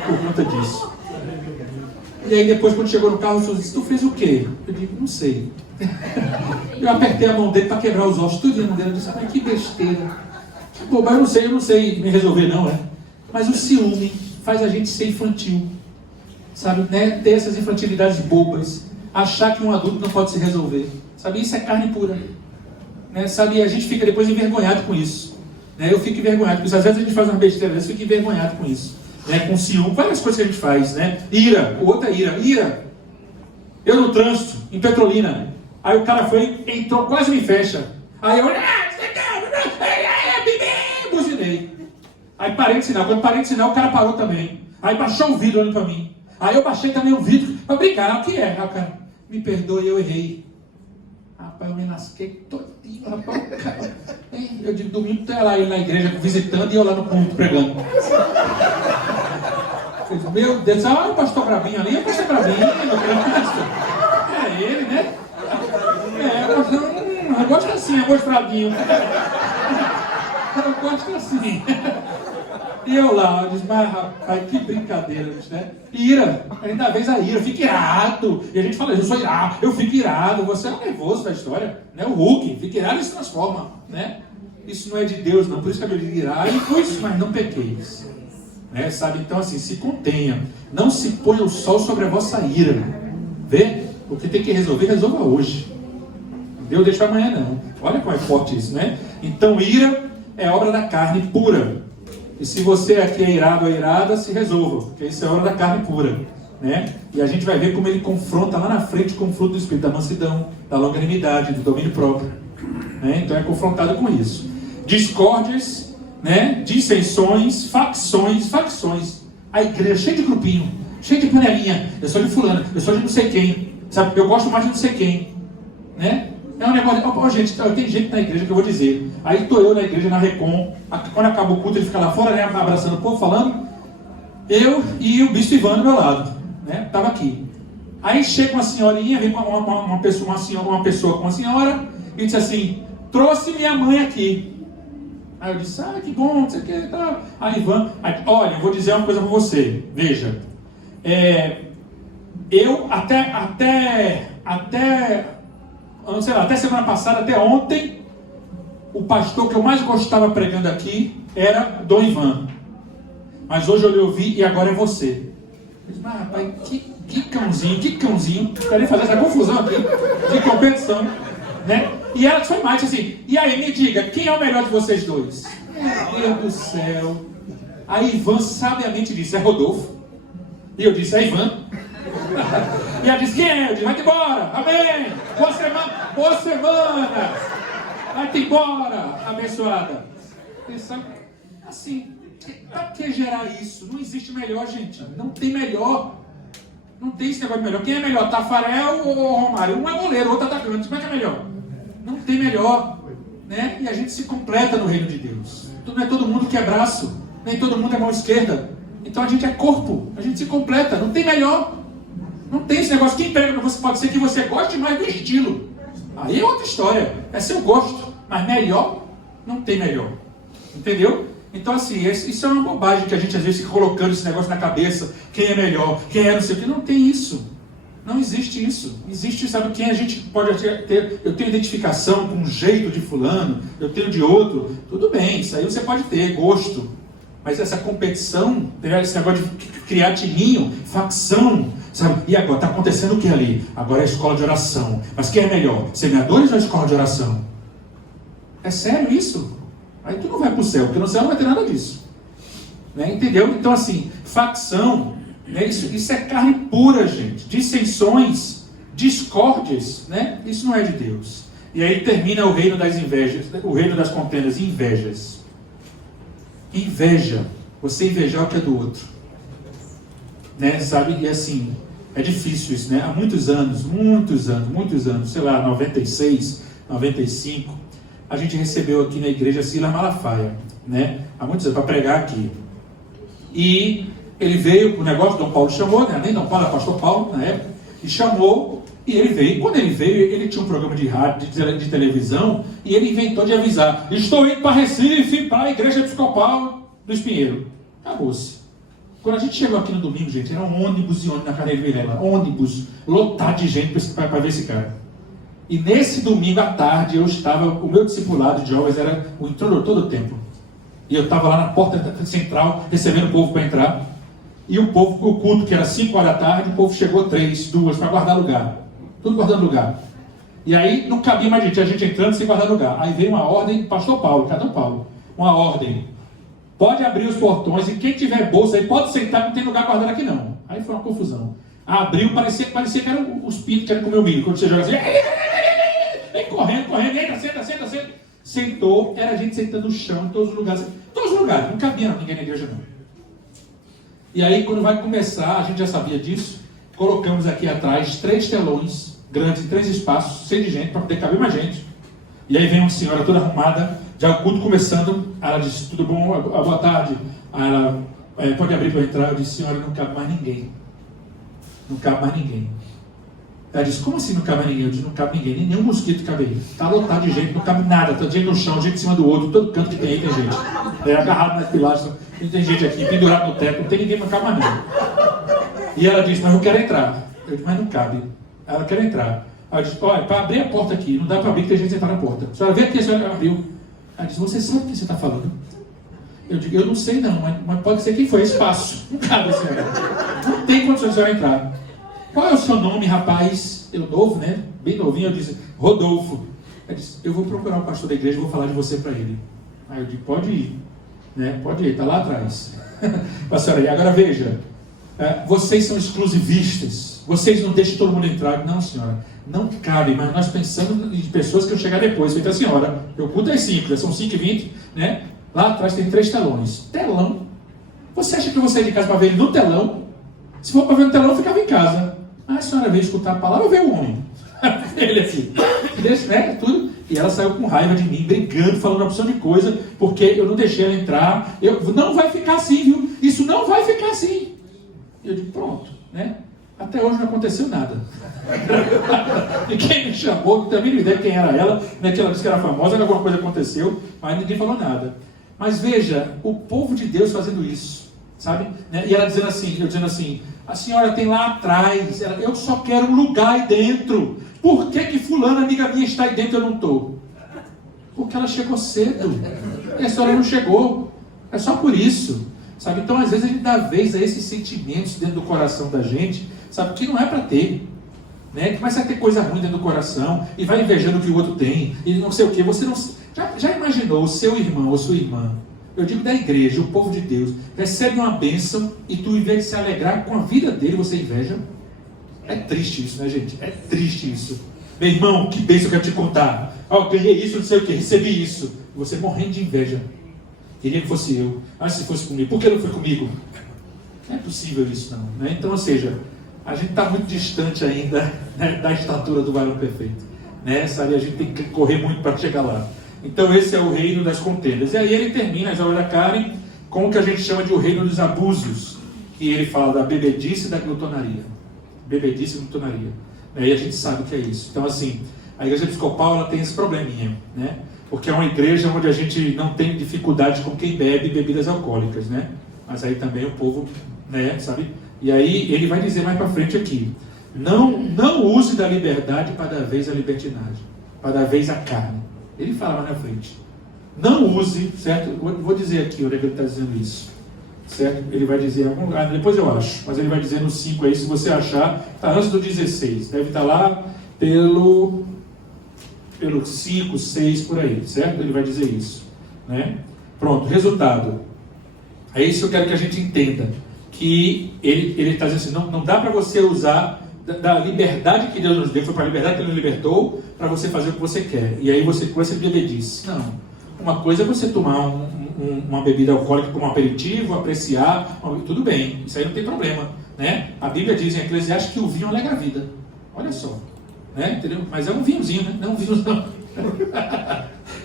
por conta disso. E aí depois, quando chegou no carro, o senhor disse, tu fez o quê? Eu digo, não sei. Eu apertei a mão dele para quebrar os ossos, tudo na mão dele. Eu disse, mas que besteira. Pô, mas eu não sei me resolver não, né? Mas o ciúme faz a gente ser infantil, sabe, né? Ter essas infantilidades bobas, achar que um adulto não pode se resolver, sabe? Isso é carne pura, né? Sabe? E a gente fica depois envergonhado com isso, né? Eu fico envergonhado com isso. Às vezes a gente faz uma besteira, às vezes eu fico envergonhado com isso, né? Com ciúme, várias coisas que a gente faz, né? Ira, o outro é ira. Eu no trânsito, em Petrolina, aí o cara foi, entrou, quase me fecha. Aí eu, buzinei. Aí parei de sinal. Quando parei de sinal, o cara parou também. Aí baixou o vidro olhando pra mim. Aí eu baixei também o vidro pra brincar. O que é? Aí o cara, me perdoe, eu errei. Rapaz, eu me lasquei todinho, rapaz. Eu digo, domingo tu é lá, ele na igreja visitando e eu lá no culto pregando. Meu Deus, o pastor Brabinho ali, é o pastor Brabinho, meu Cristo. É ele, né? Eu gosto assim, amostradinho. Eu gosto assim. E eu lá, eu disse, mas rapaz, que brincadeira, né? Ira, ainda vez a ira, fica irado. E a gente fala, eu sou irado, eu fico irado. Você é o nervoso da história, né? O Hulk, fica irado e se transforma, né? Isso não é de Deus, não. Por isso que eu digo irado, mas não pequeis. Né? Sabe? Então assim, se contenha. Não se ponha o sol sobre a vossa ira. Vê? O que tem que resolver, resolva hoje. Deus deixa amanhã não. Olha como é forte isso, né? Então ira é obra da carne pura. E se você aqui é irado ou irada, se resolva, porque isso é obra da carne pura, né? E a gente vai ver como ele confronta lá na frente com o fruto do Espírito, da mansidão, da longanimidade, do domínio próprio, né? Então é confrontado com isso. Discórdias, né? Dissensões, facções. A igreja cheia de grupinho, cheia de panelinha. Eu sou de fulano, eu sou de não sei quem, sabe? Eu gosto mais de não sei quem, né? É um negócio, gente, tem gente na igreja que eu vou dizer. Aí estou eu na igreja, na Recon, quando acaba o culto ele fica lá fora, né, abraçando o povo, falando. Eu e o bispo Ivan do meu lado, né, estava aqui. Aí chega uma senhorinha, vem com uma pessoa com uma senhora, e disse assim, trouxe minha mãe aqui. Aí eu disse, que bom, não sei o que, tá. Aí Ivan, olha, eu vou dizer uma coisa para você, veja. Eu até semana passada, até ontem, o pastor que eu mais gostava pregando aqui era Dom Ivan. Mas hoje eu lhe ouvi e agora é você. Eu disse, mas rapaz, que cãozinho, querem fazer essa confusão aqui, de competição, né? E ela foi mais assim, e aí me diga, quem é o melhor de vocês dois? Meu Deus do céu. Aí Ivan sabiamente disse, é Rodolfo. E eu disse, é Ivan. E ela disse, quem é? Eu disse, vai-te embora, amém, boa semana, vai-te embora, abençoada. Pensando assim, pra que gerar isso? Não existe melhor, gente, não tem melhor, não tem esse negócio de melhor. Quem é melhor, Tafarel ou Romário? Um é goleiro, outro é atacante, como é que é melhor? Não tem melhor, né? E a gente se completa no reino de Deus. Não é todo mundo que é braço, nem todo mundo é mão esquerda, então a gente é corpo, a gente se completa, não tem melhor. Não tem esse negócio, quem prega para você pode ser que você goste mais do estilo. Aí é outra história, é seu gosto, mas melhor, não tem melhor. Entendeu? Então assim, isso é uma bobagem que a gente às vezes fica colocando esse negócio na cabeça, quem é melhor, quem é não sei o que, não tem isso. Não existe isso. Existe, sabe, quem a gente pode ter, eu tenho identificação com um jeito de fulano, eu tenho de outro, tudo bem, isso aí você pode ter, gosto. Mas essa competição, esse negócio de criar timinho, facção, sabe? E agora, está acontecendo o que ali? Agora é a escola de oração. Mas quem é melhor? Semeadores ou a escola de oração? É sério isso? Aí tu não vai para o céu, porque no céu não vai ter nada disso. Né? Entendeu? Então assim, facção, né? Isso é carne pura, gente. Dissensões, discórdias, né? Isso não é de Deus. E aí termina o reino das invejas, o reino das contendas e invejas. Inveja, você invejar o que é do outro, né? Sabe? E assim, É difícil isso, né? Há muitos anos, sei lá, 96, 95, a gente recebeu aqui na igreja Silas Malafaia, né? Há muitos anos, para pregar aqui. E ele veio, o negócio, Dom Paulo chamou, né? Nem Dom Paulo, era Pastor Paulo na época, e chamou, e ele veio. Quando ele veio, ele tinha um programa de rádio, de televisão, e ele inventou de avisar: estou indo para Recife, para a igreja episcopal do Espinheiro. Acabou-se. Quando a gente chegou aqui no domingo, gente, era um ônibus e ônibus na Carneiro Vilela, ônibus, lotado de gente para ver esse cara. E nesse domingo à tarde, o meu discipulado de jovens era o introdutor do templo. E eu estava lá na porta central, recebendo o povo para entrar. E o povo, o culto, que era 5 horas da tarde, o povo chegou 3, 2, para guardar lugar. Tudo guardando lugar. E aí não cabia mais gente, a gente entrando sem guardar lugar. Aí veio uma ordem, Pastor Paulo, cadê o Paulo? Uma ordem: pode abrir os portões e quem tiver bolsa aí pode sentar, não tem lugar guardado aqui não. Aí foi uma confusão. Abriu, parecia que eram os pintos que querem comer o milho. Quando você joga assim, vem correndo, entra, senta. Sentou, era a gente sentando no chão, em todos os lugares, não cabia ninguém na igreja não. E aí quando vai começar, a gente já sabia disso, colocamos aqui atrás 3 telões grandes, 3 espaços, cheio de gente, para poder caber mais gente. E aí vem uma senhora toda arrumada, já o culto começando, ela disse: tudo bom, boa tarde. Aí ela, pode abrir para entrar? Eu disse: senhora, não cabe mais ninguém. Não cabe mais ninguém. Ela disse: como assim não cabe mais ninguém? Eu disse: não cabe ninguém, nenhum mosquito cabe aí. Está lotado de gente, não cabe nada, tá gente no chão, gente em cima do outro, todo canto que tem aí tem gente. Agarrado nas pilastras, tem gente aqui, pendurado no teto, não tem ninguém para caber não. E ela disse: mas eu quero entrar. Eu disse: mas não cabe. Ela quer entrar. Ela disse: olha, para abrir a porta aqui, não dá para abrir que tem gente sentada na porta. A senhora vem aqui, a senhora abriu. Ela disse: você sabe o que você está falando? Eu digo: eu não sei não, mas pode ser quem foi, espaço. Não cabe, senhora. Não tem condições de senhora entrar. Qual é o seu nome, rapaz? Eu novo, né? Bem novinho. Eu disse: Rodolfo. Ela disse: eu vou procurar o pastor da igreja e vou falar de você para ele. Aí eu digo: pode ir, né? Pode ir, está lá atrás. A senhora, e agora veja, vocês são exclusivistas, vocês não deixam todo mundo entrar. Não, senhora, não cabe, mas nós pensamos em pessoas que vão chegar depois. Feita a senhora, eu culto às 5, já são 5h20, né? Lá atrás tem 3 telões. Telão? Você acha que eu vou sair de casa para ver ele no telão? Se for para ver no telão, eu ficava em casa. A senhora veio escutar a palavra ou veio o homem? Ele assim, deixa, né? Tudo. E ela saiu com raiva de mim, brigando, falando uma opção de coisa, porque eu não deixei ela entrar. Não vai ficar assim, viu? Isso não vai ficar assim. Eu digo: pronto, né? Até hoje não aconteceu nada. E quem me chamou, que também não me ideia quem era ela, né, que ela disse que era famosa, alguma coisa aconteceu, mas ninguém falou nada. Mas veja, o povo de Deus fazendo isso, sabe? Né? E ela dizendo assim, a senhora tem lá atrás, eu só quero um lugar aí dentro. Por que fulana, amiga minha, está aí dentro e eu não estou? Porque ela chegou cedo. E a senhora não chegou. É só por isso. Sabe? Então, às vezes, a gente dá vez a esses sentimentos dentro do coração da gente, sabe? Que não é para ter. Né? Começa a ter coisa ruim dentro do coração e vai invejando o que o outro tem e não sei o que. Você não já imaginou o seu irmão ou sua irmã, eu digo da igreja, o povo de Deus, recebe uma bênção e tu, em vez de se alegrar com a vida dele, você inveja? É triste isso, né, gente? É triste isso. Meu irmão, que bênção eu quero te contar. Ganhei isso, não sei o que, recebi isso. Você morrendo de inveja. Queria que fosse eu. Se fosse comigo. Por que não foi comigo? Não é possível isso, não. Né? Então, ou seja, a gente está muito distante ainda, né, da estatura do varão perfeito. Né? Sabe? A gente tem que correr muito para chegar lá. Então, esse é o reino das contendas. E aí ele termina as aulas da Karen com o que a gente chama de o reino dos abusos. Que ele fala da bebedice e da glutonaria. Bebedice e glutonaria. E a gente sabe o que é isso. Então, assim, a igreja episcopal ela tem esse probleminha, né? Porque é uma igreja onde a gente não tem dificuldade com quem bebe bebidas alcoólicas, né? Mas aí também o povo, né, sabe? E aí ele vai dizer mais para frente aqui: não use da liberdade para dar vez à libertinagem, para dar vez à carne. Ele fala mais na frente. Não use, certo? Vou dizer aqui onde é que ele está dizendo isso, certo? Ele vai dizer em algum lugar, depois eu acho, mas ele vai dizer no 5 aí, se você achar, está antes do 16, deve estar lá pelo 5, 6, por aí, certo? Ele vai dizer isso, né? Pronto, resultado. É isso que eu quero que a gente entenda, que ele está dizendo assim, não dá para você usar da liberdade que Deus nos deu, foi para a liberdade que Ele nos libertou, para você fazer o que você quer. E aí você começa a bebedice. Não. Uma coisa é você tomar uma bebida alcoólica como um aperitivo, apreciar, tudo bem, isso aí não tem problema. né? A Bíblia diz em Eclesiastes que o vinho alegra a vida. Olha só, né? Entendeu? Mas é um vinhozinho, né? Não é um vinho não.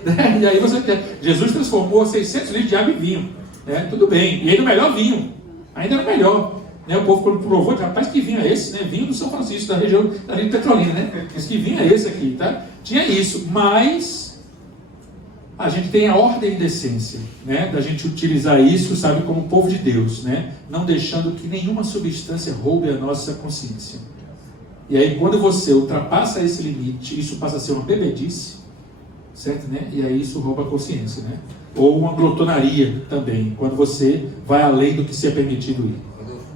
Né? E aí Jesus transformou 600 litros de água em vinho, né? Tudo bem. E ainda o melhor vinho, ainda era melhor, né? O povo quando provou, rapaz, que vinho é esse, né? Vinho do São Francisco, da região da Rio Petrolina, né? Diz que vinho é esse aqui, tá? Tinha isso, mas a gente tem a ordem de decência, né? Da gente utilizar isso, sabe, como povo de Deus, né? Não deixando que nenhuma substância roube a nossa consciência. E aí quando você ultrapassa esse limite, isso passa a ser uma bebedice, certo, né? E aí isso rouba a consciência, né? Ou uma glotonaria também, quando você vai além do que se é permitido ir,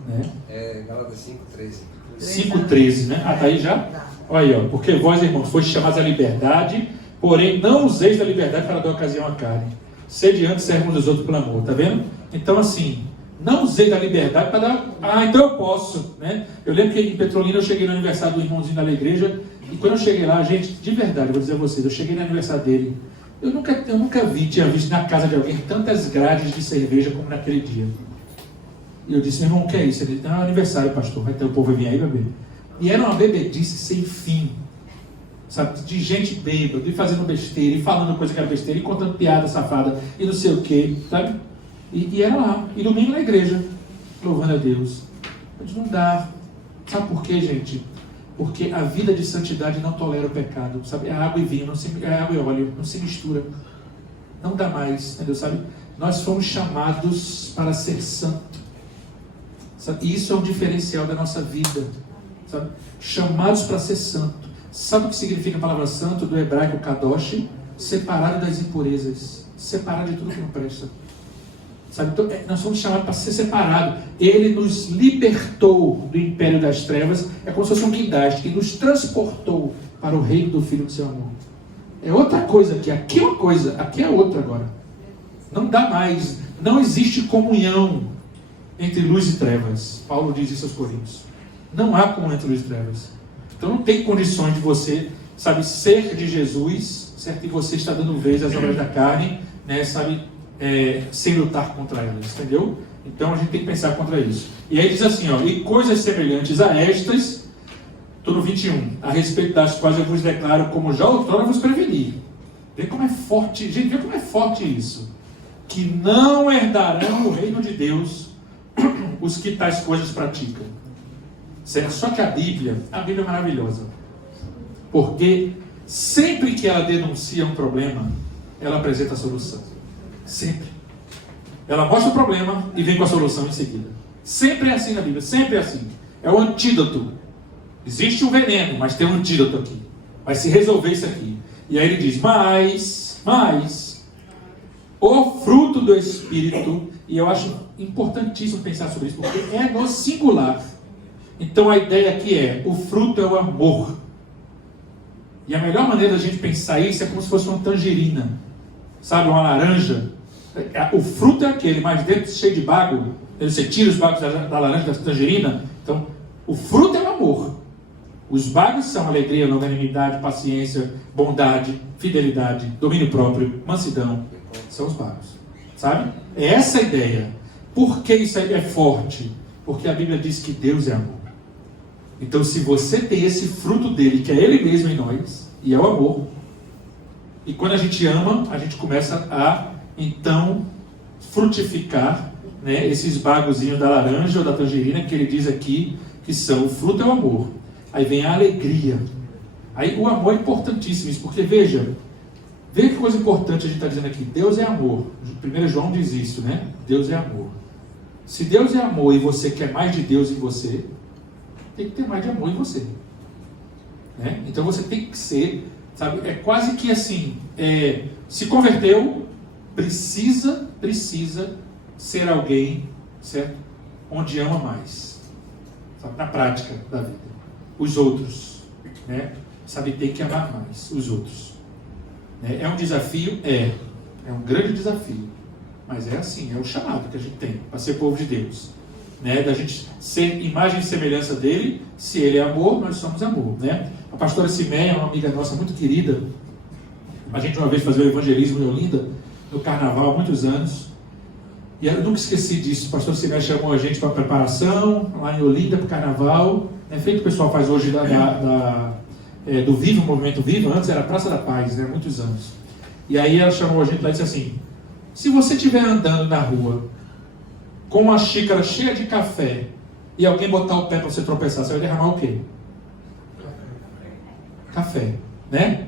né? É Gálatas 5:13. 5:13, né? Ah, tá aí já? Olha aí, ó. Porque vós, irmãos, foste chamados à liberdade, porém não useis da liberdade para dar ocasião à carne. Sede antes servos dos outros pelo amor, tá vendo? Então assim, não usei da liberdade para dar... então eu posso, né? Eu lembro que em Petrolina eu cheguei no aniversário do irmãozinho da igreja, e quando eu cheguei lá, gente, de verdade, eu vou dizer a vocês, eu cheguei no aniversário dele, eu nunca tinha visto na casa de alguém tantas grades de cerveja como naquele dia. E eu disse, meu irmão, o que é isso? Ele disse, não, é aniversário, pastor, vai ter o povo vir aí beber. E era uma bebedice sem fim, sabe, de gente bêbada, e fazendo besteira, e falando coisa que era besteira, e contando piada safada, e não sei o que, sabe? E era lá, e domingo na igreja, louvando a Deus. Mas não dá. Sabe por quê, gente? Porque a vida de santidade não tolera o pecado, sabe? É água e vinho, é água e óleo, não se mistura. Não dá mais, entendeu? Sabe? Nós fomos chamados para ser santo. Sabe? E isso é um diferencial da nossa vida, sabe? Chamados para ser santo. Sabe o que significa a palavra santo do hebraico kadosh? Separado das impurezas, separado de tudo que não presta. Sabe? Então, nós somos chamados para ser separados. Ele nos libertou do império das trevas. É como se fosse um guindaste que nos transportou para o reino do Filho do seu amor. É outra coisa aqui. Aqui é uma coisa, aqui é outra agora. Não dá mais. Não existe comunhão entre luz e trevas. Paulo diz isso aos Coríntios. Não há comunhão entre luz e trevas. Então não tem condições de você, sabe, ser de Jesus, certo? E você está dando vez às obras da carne, né, sabe, sem lutar contra elas, entendeu? Então a gente tem que pensar contra isso. E aí diz assim, ó, e coisas semelhantes a estas, estou no 21, a respeito das quais eu vos declaro, como já outrora vos preveni. Vê como é forte, gente, vê como é forte isso. Que não herdarão o reino de Deus os que tais coisas praticam. Certo? Só que a Bíblia é maravilhosa. Porque sempre que ela denuncia um problema, ela apresenta a solução. Sempre. Ela mostra o problema e vem com a solução em seguida. Sempre é assim na Bíblia, sempre é assim. É o antídoto. Existe um veneno, mas tem um antídoto aqui. Vai se resolver isso aqui. E aí ele diz, mas, o fruto do Espírito, e eu acho importantíssimo pensar sobre isso, porque é no singular. Então a ideia aqui é, o fruto é o amor. E a melhor maneira da gente pensar isso é como se fosse uma tangerina. Sabe, uma laranja. O fruto é aquele, mas dentro cheio de bago. Você tira os bagos da laranja, da tangerina. Então, o fruto é o amor. Os bagos são alegria, longanimidade, paciência, bondade, fidelidade, domínio próprio, mansidão. São os bagos. Sabe? É essa a ideia. Por que isso é forte? Porque a Bíblia diz que Deus é amor. Então, se você tem esse fruto dele, que é ele mesmo em nós, e é o amor, e quando a gente ama, a gente começa a, então, frutificar, né, esses bagozinhos da laranja ou da tangerina, que ele diz aqui, que são, o fruto é o amor. Aí vem a alegria. Aí o amor é importantíssimo, isso, porque veja que coisa importante a gente está dizendo aqui. Deus é amor. 1 João diz isso, né? Deus é amor. Se Deus é amor e você quer mais de Deus em você, tem que ter mais de amor em você. Né? Então você tem que ser, sabe, é quase que assim, se converteu, precisa ser alguém, certo? Onde ama mais. Sabe? Na prática da vida. Os outros, né? Sabe, tem que amar mais os outros. Né? É um desafio? É um grande desafio. Mas é assim, é o chamado que a gente tem para ser povo de Deus. Né? Da gente ser imagem e semelhança dele. Se ele é amor, nós somos amor. Né? A pastora Simeia é uma amiga nossa muito querida. A gente uma vez fazia o evangelismo em Olinda, no carnaval, há muitos anos. E eu nunca esqueci disso. O pastor Silvério chamou a gente para preparação, lá em Olinda, para o carnaval. É feito que o pessoal faz hoje do Viva, o movimento Viva. Antes era Praça da Paz, né, muitos anos. E aí ela chamou a gente lá e disse assim: se você estiver andando na rua com uma xícara cheia de café e alguém botar o pé para você tropeçar, você vai derramar o quê? Café, né?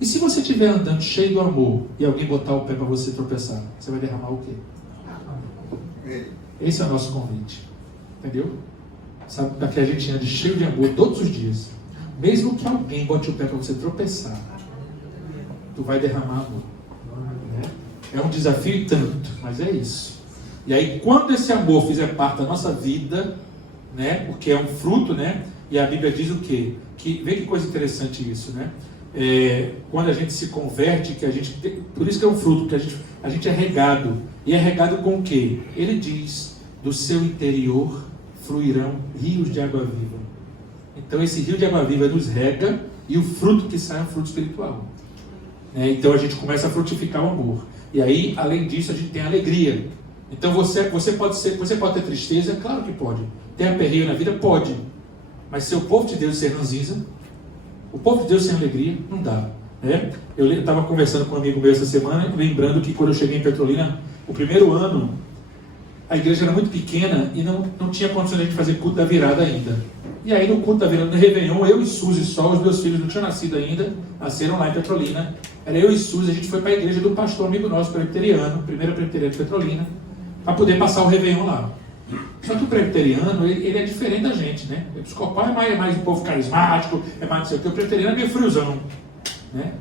E se você estiver andando cheio do amor e alguém botar o pé para você tropeçar, você vai derramar o quê? Esse é o nosso convite, entendeu? Sabe, para que a gente ande cheio de amor todos os dias. Mesmo que alguém bote o pé para você tropeçar, tu vai derramar amor, né? É um desafio e tanto, mas é isso. E aí, quando esse amor fizer parte da nossa vida, né? Porque é um fruto, né? E a Bíblia diz o quê? Vê que coisa interessante isso, né? Quando a gente se converte, por isso que é um fruto, porque a gente é regado. E é regado com o quê? Ele diz: do seu interior fluirão rios de água viva. Então esse rio de água viva nos rega, e o fruto que sai é um fruto espiritual. Então a gente começa a frutificar o amor. E aí, além disso, a gente tem alegria. Então você pode ter tristeza? Claro que pode. Ter aperreio na vida? Pode. Mas se o povo de Deus ser ranzinza, o povo de Deus sem alegria, não dá, né? Eu estava conversando com um amigo meu essa semana, lembrando que quando eu cheguei em Petrolina, o primeiro ano, a igreja era muito pequena e não tinha condição de a gente fazer culto da virada ainda. E aí no culto da virada, no Réveillon, eu e Suzy só, os meus filhos não tinham nascido ainda, nasceram lá em Petrolina. Era eu e Suzy, a gente foi para a igreja do pastor amigo nosso, presbiteriano, primeira presbiteriana de Petrolina, para poder passar o Réveillon lá. Só que o presbiteriano, ele é diferente da gente, né? O episcopal é mais um povo carismático, é mais não sei o que. O presbiteriano é meio friozão, né?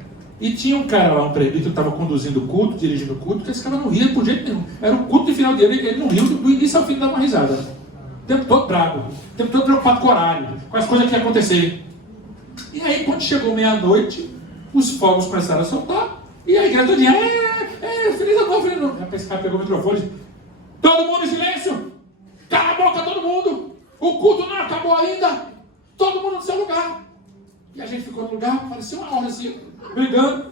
E tinha um cara lá, um presbítero, que estava conduzindo o culto, dirigindo o culto, que esse cara não ria por jeito nenhum. Era o culto de final dele, ele não riu do início ao fim, dava uma risada. O tempo todo bravo, o tempo todo preocupado com o horário, com as coisas que iam acontecer. E aí, quando chegou meia-noite, os fogos começaram a soltar, e a igreja todinha, feliz ano novo, feliz ano novo. Esse cara pegou o microfone e disse: todo mundo em silêncio! Cala a boca, todo mundo! O culto não acabou ainda! Todo mundo no seu lugar! E a gente ficou no lugar, parecia uma hora assim, brigando.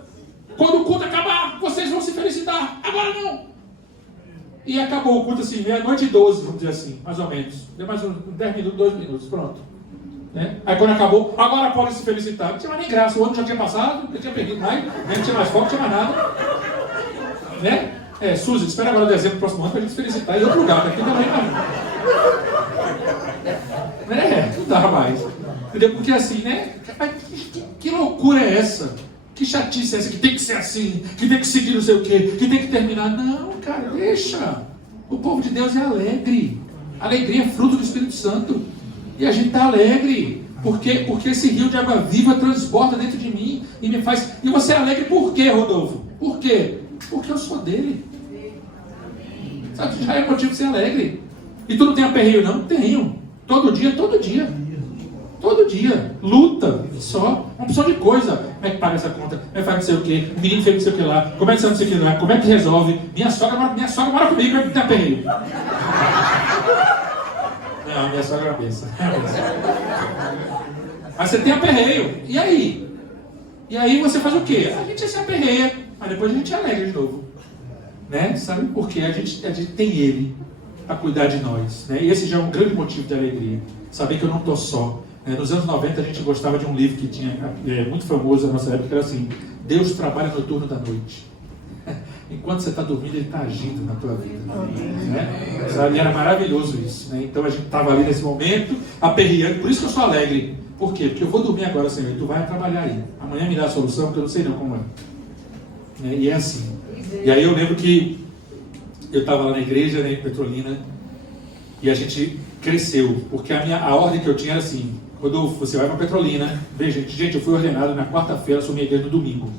Quando o culto acabar, vocês vão se felicitar! Agora não! E acabou o culto assim, 00:12, vamos dizer assim, mais ou menos. Deu mais uns 10 minutos, 2 minutos, pronto. Né? Aí quando acabou, agora pode se felicitar. Não tinha mais nem graça, o ano já tinha passado, já tinha perdido mais, não tinha mais foco, não tinha mais nada. Né? Suzy, espera agora dezembro do próximo ano para a gente se felicitar em outro lugar, porque aqui também não dá mais. Entendeu? Porque assim, né? Que loucura é essa? Que chatice é essa? Que tem que ser assim, que tem que seguir não sei o quê, que tem que terminar. Não, cara, deixa. O povo de Deus é alegre. Alegria é fruto do Espírito Santo. E a gente está alegre. Porque esse rio de água viva transborda dentro de mim e me faz. E você é alegre por quê, Rodolfo? Por quê? Porque eu sou dele. Sabe, já é motivo de ser alegre. E tu não tem aperreio, não? Tenho. Todo dia. Todo dia. Luta. Só. Uma opção de coisa. Como é que paga essa conta? Como é que faz não sei o quê? O menino fez não sei o que lá. Como é que não sei o que lá? Como é que resolve? Minha sogra mora comigo. Como é que tem aperreio? Não, minha sogra é uma benção. Mas você tem aperreio. E aí? E aí você faz o quê? A gente se aperreia, mas depois a gente alegra de novo. Né? Sabe por quê? A gente tem Ele para cuidar de nós. Né? E esse já é um grande motivo de alegria. Saber que eu não estou só. Nos anos 90 a gente gostava de um livro que tinha muito famoso na nossa época, que era assim: Deus trabalha no turno da noite. Enquanto você está dormindo, Ele está agindo na tua vida. Né? Sabe? E era maravilhoso isso. Né? Então a gente estava ali nesse momento, aperreando. Por isso que eu sou alegre. Por quê? Porque eu vou dormir agora, Senhor, e Tu vai trabalhar aí. Amanhã me dá a solução, porque eu não sei não como é. E é assim. E aí eu lembro que eu estava lá na igreja, né, em Petrolina, e a gente cresceu, porque a ordem que eu tinha era assim: Rodolfo, você vai para Petrolina. Veja, gente, eu fui ordenado na quarta-feira, assumi a igreja no domingo.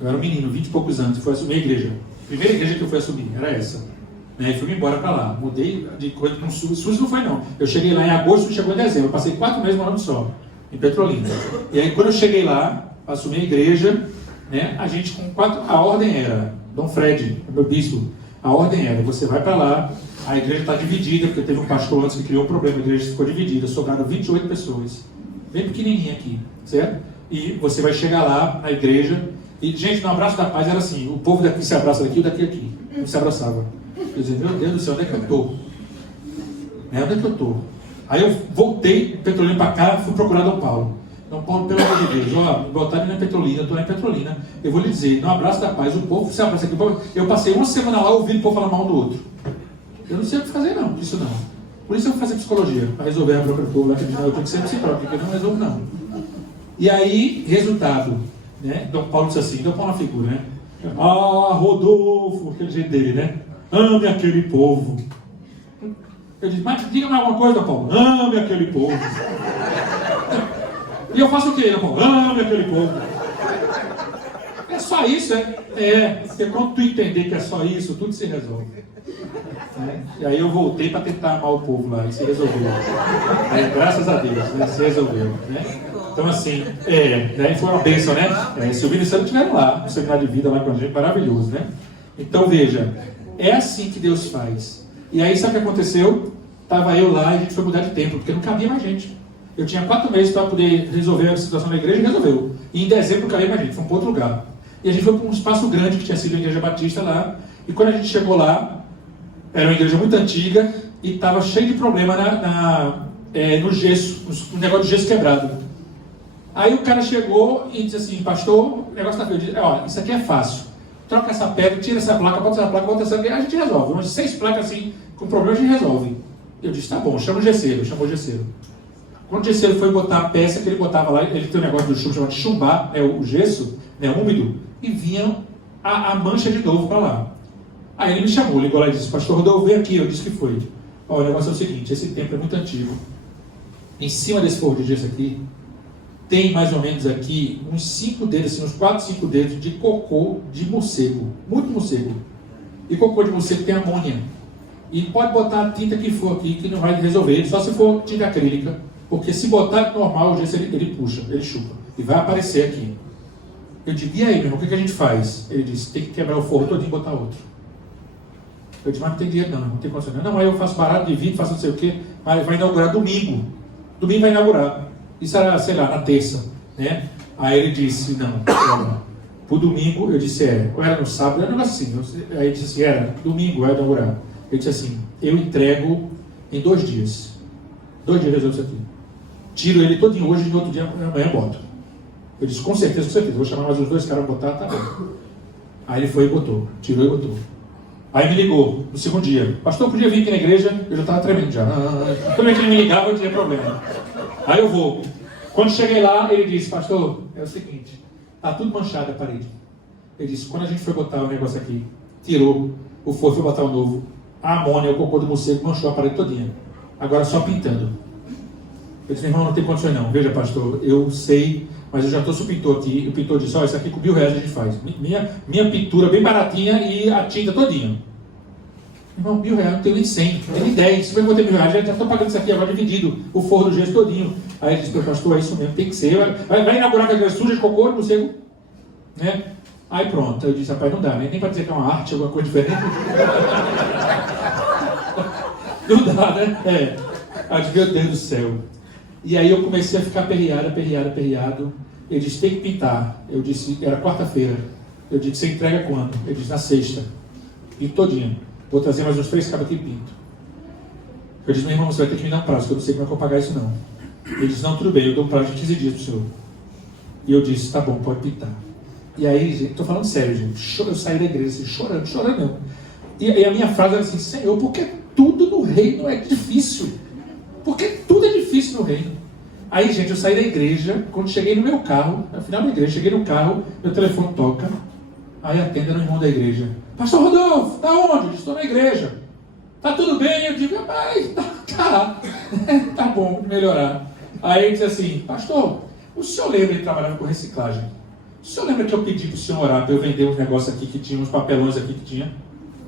Eu era um menino, 20 e poucos anos, e fui assumir a igreja. A primeira igreja que eu fui assumir era essa. E fui embora para lá. Mudei de coisa, SUS não foi não. Eu cheguei lá em agosto e chegou em dezembro. Eu passei 4 meses morando só, em Petrolina. E aí quando eu cheguei lá, para assumir a igreja, né, a gente a ordem era, Dom Fred, meu bispo, a ordem era: você vai para lá, a igreja está dividida, porque teve um pastor antes que criou um problema, a igreja ficou dividida, sobraram 28 pessoas, bem pequenininha aqui, certo? E você vai chegar lá na igreja, e gente, no Abraço da Paz era assim: o povo daqui se abraça daqui, o daqui aqui, não se abraçava. Eu disse, meu Deus do céu, onde é que eu estou? Onde é que eu estou? Aí eu voltei, Petrolina para cá, fui procurar Dom Paulo. Dom Paulo, pelo amor de Deus, ó, voltar na Petrolina, eu estou lá em Petrolina. Eu vou lhe dizer, no abraço da paz, o povo, você abraça aqui, eu passei uma semana lá ouvindo o povo falar mal do outro. Eu não sei o que fazer não, isso não. Por isso eu vou fazer psicologia, para resolver a própria povo lá, que eu tenho que ser psicólogo, porque eu não resolvo não. E aí, resultado, né? Dom Paulo disse assim, Dom Paulo é uma figura, né? Ah, Rodolfo, aquele jeito dele, né? Ame aquele povo. Eu disse, mas diga-me alguma coisa, Dom Paulo. Ame aquele povo. E eu faço o quê, Dom Paulo? Ame aquele povo. É só isso, porque quando tu entender que é só isso, tudo se resolve. E aí eu voltei para tentar amar o povo lá, e se resolveu. Graças a Deus, né? Se resolveu, né? Então assim, daí foi uma bênção, né? Silvino e Sandro estiveram lá, no seminário de vida lá com a gente, maravilhoso, né? Então veja, é assim que Deus faz. E aí sabe o que aconteceu? Estava eu lá e a gente foi mudar de templo, porque não cabia mais gente. Eu tinha 4 meses para poder resolver a situação da igreja e resolveu. E em dezembro não cabia mais gente, foi para outro lugar. E a gente foi para um espaço grande que tinha sido a Igreja Batista lá. E quando a gente chegou lá, era uma igreja muito antiga e estava cheio de problema no gesso, no negócio de gesso quebrado. Aí o cara chegou e disse assim, pastor, o negócio está feio. Eu disse, ó, isso aqui é fácil. Troca essa pedra, tira essa placa, bota essa placa, bota essa placa, a gente resolve. Umas 6 placas assim, com problema a gente resolve. Eu disse, tá bom, chama o gesseiro, chamou o gesseiro. Quando o gesseiro foi botar a peça que ele botava lá, ele tem um negócio do chumbo chamado de chumbar, o gesso, úmido, e vinha a mancha de novo para lá. Aí ele me chamou, ligou lá e disse, pastor Rodolfo, vem aqui. Eu disse que foi. Ó, o negócio é o seguinte, esse templo é muito antigo. Em cima desse forro de gesso aqui, tem mais ou menos aqui uns 5 dedos, assim, uns 4, 5 dedos de cocô de morcego. Muito morcego. E cocô de morcego tem amônia. E pode botar a tinta que for aqui, que não vai resolver, só se for tinta acrílica. Porque se botar normal, o gesso ele puxa, ele chupa. E vai aparecer aqui. Eu digo, e aí, meu irmão, o que a gente faz? Ele disse, tem que quebrar o forro todo e botar outro. Eu disse, mas não tem dinheiro não tem condição. Não, aí eu faço barato de vidro, faço não sei o quê, mas vai inaugurar domingo. Domingo vai inaugurar. Isso era, sei lá, na terça, né? Aí ele disse, não, pro domingo, eu disse, ou era no sábado, era um negócio assim. Aí ele disse assim, domingo vai inaugurar. Ele disse assim, eu entrego em 2 dias. 2 dias resolvo isso aqui. Tiro ele todinho hoje e no outro dia, amanhã boto. Eu disse, com certeza, vou chamar mais os 2 caras para botar, tá bom. Aí ele foi e botou, tirou e botou. Aí me ligou, no segundo dia, pastor, podia vir aqui na igreja? Eu já estava tremendo já. Como é que ele me ligava, eu tinha problema. Aí eu vou. Quando cheguei lá, ele disse, pastor, é o seguinte, tá tudo manchado a parede. Ele disse, quando a gente foi botar o negócio aqui, tirou o forro, foi botar o novo, a amônia, o cocô do morcego manchou a parede todinha. Agora só pintando. Eu disse, meu irmão, não tem condições não. Veja, pastor, eu sei, mas eu já trouxe o pintor aqui. O pintor disse, isso aqui com R$1.000 a gente faz. Minha pintura bem baratinha e a tinta todinha. Irmão, R$1.000, não tenho nem 100, não tenho nem 10. Se eu vou ter R$1.000, já estou pagando isso aqui agora dividido, o forro do gesso todinho. Aí ele disse, meu pastor, é isso mesmo, tem que ser. Vai inaugurar com a igreja suja de cocô, não sei, né? Aí pronto, eu disse, rapaz, não dá, né? Nem para dizer que é uma arte, alguma coisa diferente. Não dá, né? Eu disse, meu Deus do céu. E aí eu comecei a ficar aperreado. Ele disse, tem que pintar. Eu disse, era quarta-feira. Eu disse, você entrega quando? Ele disse, na sexta. Pinto todinho. Vou trazer mais uns 3 cabos aqui e pinto. Eu disse, meu irmão, você vai ter que me dar um prazo, que eu não sei como é que eu vou pagar isso não. Ele disse, não, tudo bem, eu dou um prazo de 15 dias pro senhor. E eu disse, tá bom, pode pintar. E aí, gente, tô falando sério, gente. Eu saí da igreja assim, chorando mesmo. E a minha frase era assim, Senhor, porque tudo no reino é difícil. Porque tudo é difícil no reino. Aí, gente, eu saí da igreja, quando cheguei no meu carro, no final da igreja, cheguei no carro, meu telefone toca, aí atende no irmão da igreja. Pastor Rodolfo, tá onde? Eu estou na igreja. Tá tudo bem? Eu digo, rapaz, tá bom, melhorar. Aí ele diz assim, pastor, o senhor lembra de trabalhar com reciclagem? O senhor lembra que eu pedi para o senhor orar para eu vender uns negócios aqui que tinha, uns papelões aqui que tinha?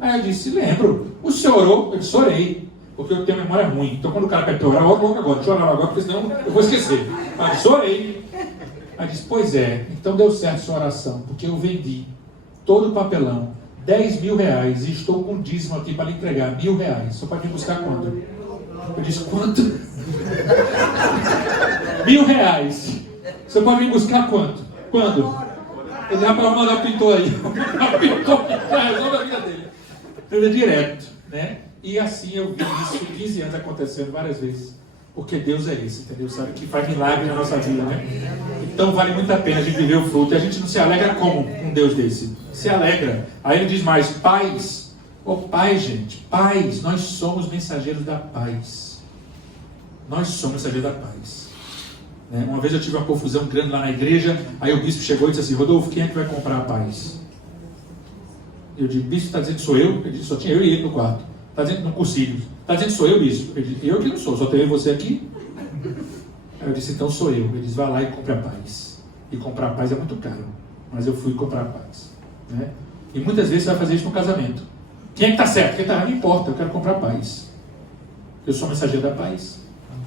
Aí eu disse, lembro. O senhor orou? Eu disse, orei. Porque eu tenho memória ruim. Então quando o cara pede orar, logo agora. Deixa eu orar agora, porque senão eu vou esquecer. Aí eu disse, orei. Aí eu disse, pois é. Então deu certo sua oração. Porque eu vendi todo o papelão, R$10.000. E estou com dízimo aqui para lhe entregar, R$1.000. Só pode vir buscar quando? Eu disse, quanto? R$1.000. Você pode vir buscar quanto? Quando? Ele já para mandar o pintor aí. O pintor resolve a vida dele. direto, né? E assim eu vi isso 15 anos acontecendo várias vezes. Porque Deus é esse, entendeu? Sabe que faz milagre na nossa vida, né? Então vale muito a pena a gente viver o fruto. E a gente não se alegra como com um Deus desse? Se alegra. Aí ele diz mais, paz. Ô paz, gente, paz. Nós somos mensageiros da paz. Nós somos mensageiros da paz. Né? Uma vez eu tive uma confusão grande lá na igreja. Aí o bispo chegou e disse assim, Rodolfo, quem é que vai comprar a paz? Eu disse, bispo, está dizendo que sou eu? Ele disse, só tinha eu e ele no quarto. Está dizendo no cursilho. Está dizendo que sou eu, bispo? Ele disse, eu que não sou, só tenho você aqui. Aí eu disse, então sou eu. Ele disse, vai lá e compre a paz. E comprar a paz é muito caro. Mas eu fui comprar a paz. Né? E muitas vezes você vai fazer isso no casamento. Quem é que está certo? Quem está errado? Não importa, eu quero comprar a paz. Eu sou mensageiro da paz.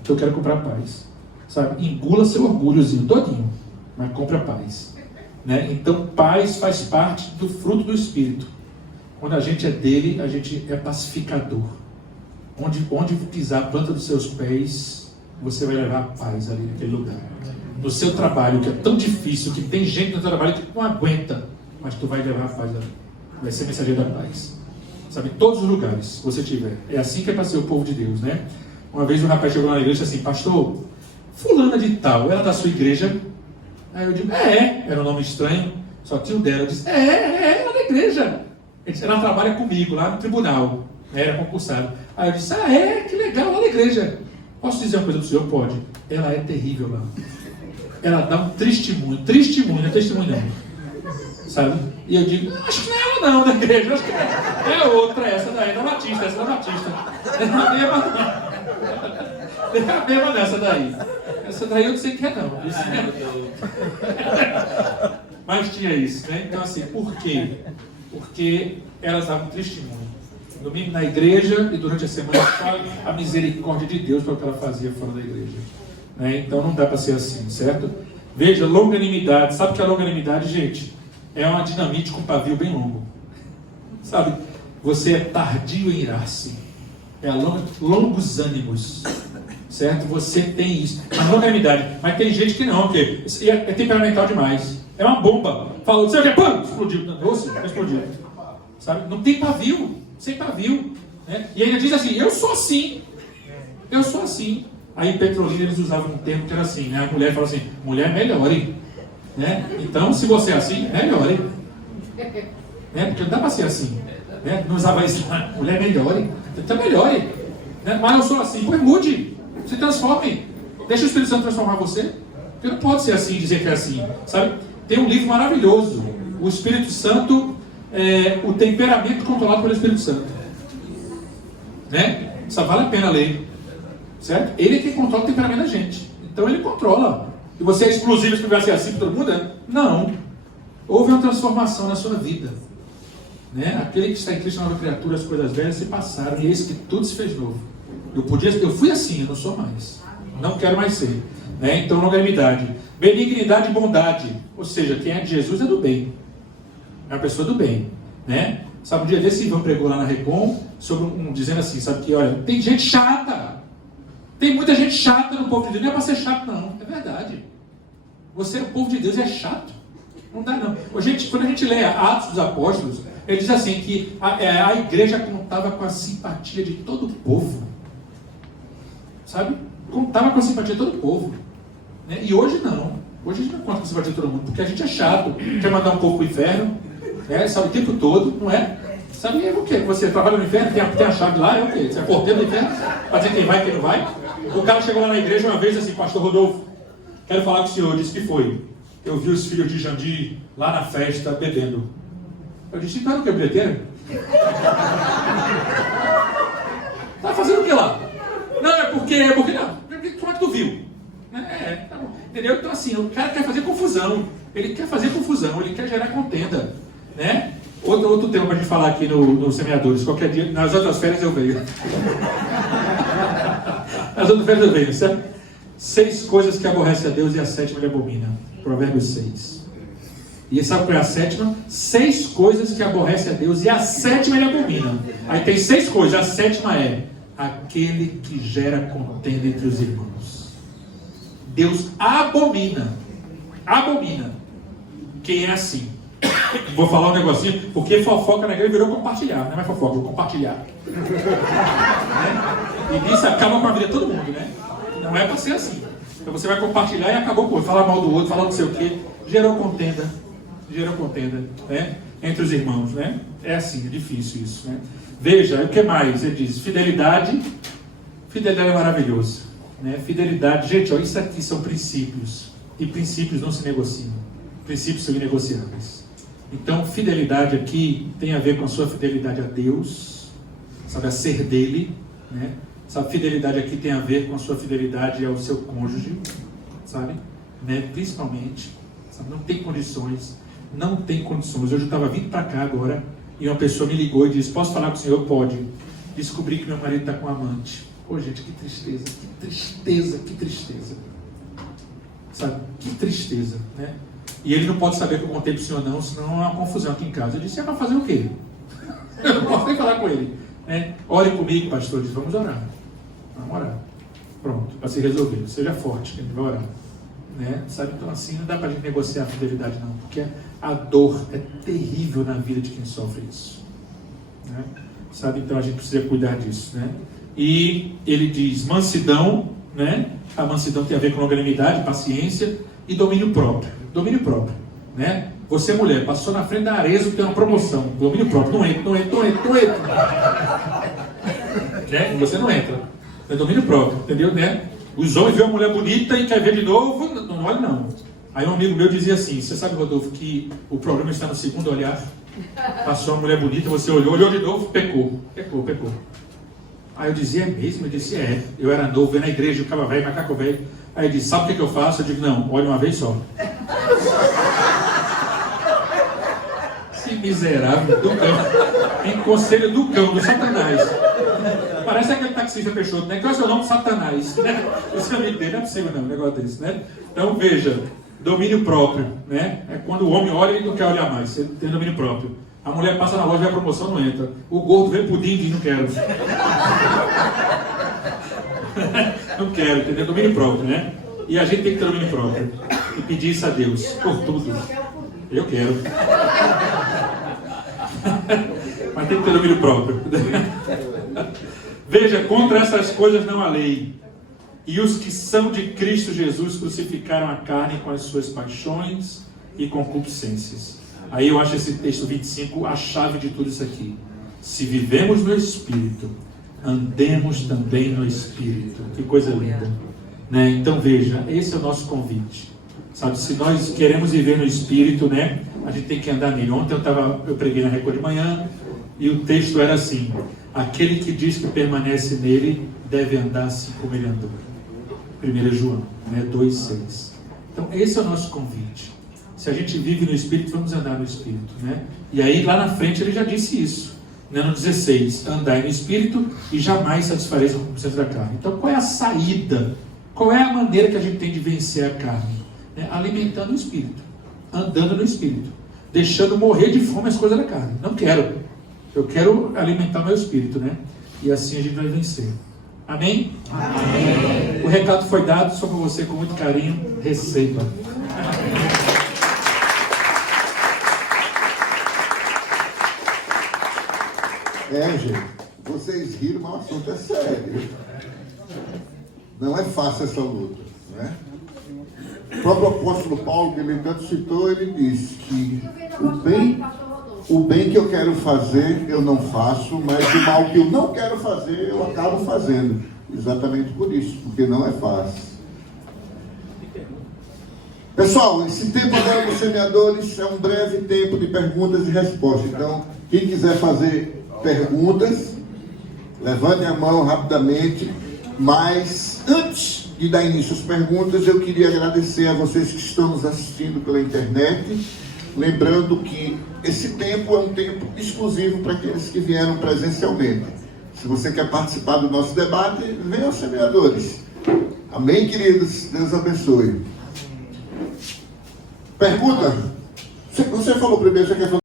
Eu quero comprar a paz. Sabe? Engula seu orgulhozinho todinho. Mas compre a paz. Né? Então paz faz parte do fruto do Espírito. Quando a gente é dele, a gente é pacificador. Onde pisar a planta dos seus pés, você vai levar a paz ali naquele lugar. No seu trabalho, que é tão difícil, que tem gente no trabalho que não aguenta, mas tu vai levar a paz ali. Vai ser mensageiro da paz. Sabe, em todos os lugares que você tiver. É assim que é para ser o povo de Deus, né? Uma vez um rapaz chegou na igreja e disse assim, pastor, fulana de tal, ela da sua igreja? Aí eu digo, era um nome estranho, só tinha o dela. Eu disse, ela da igreja. Ele disse, ela trabalha comigo lá no tribunal, né, era concursado. Aí eu disse, que legal, lá na igreja. Posso dizer uma coisa para o senhor? Pode. Ela é terrível lá. Ela dá um testemunho, não é testemunho não. Sabe? E eu digo, acho que não é ela não, da igreja, acho que é outra, essa daí, da Batista, essa da Batista. É a mesma nessa daí. Essa daí eu não sei que é não. Mas tinha isso, né? Então assim, por quê? Porque elas davam testemunho. Domingo na igreja e durante a semana fala a misericórdia de Deus para o que ela fazia fora da igreja. Né? Então não dá para ser assim, certo? Veja, longanimidade. Sabe o que é longanimidade, gente? É uma dinamite com pavio bem longo. Sabe? Você é tardio em irar-se. É longos ânimos. Certo? Você tem isso. Mas longanimidade. Mas tem gente que não, porque é temperamental demais. É uma bomba. Falou, você quer pão? Explodiu. Doce, explodiu. Sabe? Não tem pavio. Sem pavio. Né? E ainda diz assim, eu sou assim. Eu sou assim. Aí em Petrolina eles usavam um termo que era assim, né? A mulher fala assim, mulher melhore. Né? Então, se você é assim, melhore. Né? Porque não dá para ser assim. Né? Não usava isso, mulher melhore. Então melhore. Né? Mas eu sou assim, pois mude. Se transforme. Deixa o Espírito Santo transformar você. Porque não pode ser assim e dizer que é assim. Sabe? Tem um livro maravilhoso. O Espírito Santo, o temperamento controlado pelo Espírito Santo. Né? Só vale a pena ler. Certo? Ele é quem controla o temperamento da gente. Então ele controla. E você é explosivo e vai ser assim para todo mundo? Né? Não. Houve uma transformação na sua vida. Né? Aquele que está em Cristo, nova criatura, as coisas velhas se passaram. E eis que tudo se fez novo. Eu fui assim, eu não sou mais. Não quero mais ser. Né? Então, longanimidade. Benignidade e bondade. Ou seja, quem é de Jesus é do bem. É uma pessoa do bem. Né? Sabe, um dia desse Ivan pregou lá na Recon, dizendo assim, sabe que, olha, tem gente chata. Tem muita gente chata no povo de Deus. Não é para ser chato, não. É verdade. Você é o povo de Deus e é chato. Não dá, não. Quando a gente lê Atos dos Apóstolos, ele diz assim, que a igreja contava com a simpatia de todo o povo. Sabe? Contava com a simpatia de todo o povo. Né? E hoje não. Hoje a gente não conta com a simpatia de todo mundo, porque a gente é chato, quer mandar um povo para o inferno, né? Sabe, o tempo todo, não é? Sabe, é o quê? Você trabalha no inferno, tem a chave lá, é o quê? Você é porteiro do inferno? Para dizer quem vai e quem não vai? O cara chegou lá na igreja uma vez assim, pastor Rodolfo, quero falar com o senhor, disse que foi. Eu vi os filhos de Jandir lá na festa bebendo. Eu disse, então era o que, bilheteiro? Tá fazendo o que lá? Não, é porque não. Como é que tu viu? Tá bom. Entendeu? Então assim, o cara quer fazer confusão. Ele quer fazer confusão, ele quer gerar contenda. Né? Outro tema para a gente falar aqui no Semeadores. Qualquer dia, nas outras férias eu venho. Nas outras férias eu venho, certo? 6 coisas que aborrece a Deus e a 7ª ele abomina. Provérbios 6. E sabe qual é a 7ª? 6 coisas que aborrece a Deus e a 7ª ele abomina. Aí tem 6 coisas, a 7ª é aquele que gera contenda entre os irmãos. Deus abomina quem é assim. Vou falar um negocinho, porque fofoca na igreja virou compartilhar, não é mais fofoca, compartilhar. Né? E isso acaba com a vida de todo mundo, né? Não é para ser assim. Então você vai compartilhar e acabou com falar mal do outro, falar não sei o quê. Gerou contenda, né? Entre os irmãos, né? É assim, é difícil isso, né? Veja, o que mais? Ele diz, fidelidade é maravilhoso, né? Fidelidade, gente, ó, isso aqui são princípios, e princípios não se negociam, princípios são inegociáveis. Então, fidelidade aqui tem a ver com a sua fidelidade a Deus, sabe, a ser dele, né? Sabe, fidelidade aqui tem a ver com a sua fidelidade ao seu cônjuge, sabe, né? Principalmente, sabe, não tem condições. Hoje eu estava vindo para cá agora e uma pessoa me ligou e disse, posso falar com o senhor? Pode. Descobri que meu marido está com amante. Ô gente, que tristeza. Sabe, que tristeza, né? E ele não pode saber que eu contei para o senhor não, senão é uma confusão aqui em casa. Eu disse, é para fazer o quê? Eu não posso nem falar com ele, né? Ore comigo, pastor. Eu disse, vamos orar. Pronto, para se resolver. Seja forte, que a gente vai orar. Né? Sabe, então assim, não dá para a gente negociar a fidelidade não, porque a dor é terrível na vida de quem sofre isso, né? Sabe, então a gente precisa cuidar disso, né? E ele diz mansidão, né? A mansidão tem a ver com longanimidade, paciência e domínio próprio, né? Você, mulher, passou na frente da Arezzo, tem uma promoção, domínio próprio, não entra. Né? Você não entra, é domínio próprio, entendeu, né? Os homens veem uma mulher bonita e quer ver de novo, não olha não. Aí um amigo meu dizia assim, você sabe, Rodolfo, que o problema está no segundo olhar? Passou uma mulher bonita, você olhou de novo, pecou. Aí eu dizia, é mesmo? Eu disse, é. Eu era novo, ia na igreja, ficava velho, macaco velho. Aí ele disse, sabe o que eu faço? Eu digo, não, olha uma vez só. Esse miserável do cão. Em conselho do cão, do Satanás. Parece aquele taxista Peixoto, né? Que é o seu nome, Satanás, né? Esse amigo dele, não é possível não, um negócio desse, né? Então veja, domínio próprio, né? É quando o homem olha e não quer olhar mais, você tem domínio próprio. A mulher passa na loja, vê a promoção, não entra. O gordo vê pudim e não quero. Não quero, entendeu? Domínio próprio, né? E a gente tem que ter domínio próprio. E pedir isso a Deus, por tudo. Eu quero. Mas tem que ter domínio próprio. Veja, contra essas coisas não há lei. E os que são de Cristo Jesus crucificaram a carne com as suas paixões e concupiscências. Aí eu acho esse texto 25 a chave de tudo isso aqui. Se vivemos no Espírito, andemos também no Espírito. Que coisa linda, né? Então veja, esse é o nosso convite. Sabe, se nós queremos viver no Espírito, né, a gente tem que andar nele. Ontem eu preguei na Record de manhã e o texto era assim: aquele que diz que permanece nele deve andar assim como ele andou. 1 João, né, 2,6. Então esse é o nosso convite. Se a gente vive no Espírito, vamos andar no Espírito, né? E aí lá na frente ele já disse isso, né, no 16: andai no Espírito e jamais satisfareis a concupiscência da carne. Então qual é a saída? Qual é a maneira que a gente tem de vencer a carne? Né? Alimentando o Espírito, andando no Espírito, deixando morrer de fome as coisas da carne. Não quero. Eu quero alimentar meu Espírito, né? E assim a gente vai vencer. Amém? Amém. O recado foi dado, só para você com muito carinho. Receba. Gente, vocês riram, mas o assunto é sério. Não é fácil essa luta, né? O próprio apóstolo Paulo, que ele tanto citou, ele disse que o bem que eu quero fazer, eu não faço, mas o mal que eu não quero fazer, eu acabo fazendo. Exatamente por isso, porque não é fácil. Pessoal, esse tempo agora dos semeadores é um breve tempo de perguntas e respostas. Então, quem quiser fazer perguntas, levantem a mão rapidamente. Mas, antes de dar início às perguntas, eu queria agradecer a vocês que estão nos assistindo pela internet. Lembrando que esse tempo é um tempo exclusivo para aqueles que vieram presencialmente. Se você quer participar do nosso debate, venha aos semeadores. Amém, queridos? Deus abençoe. Pergunta? Você falou primeiro, você quer falar?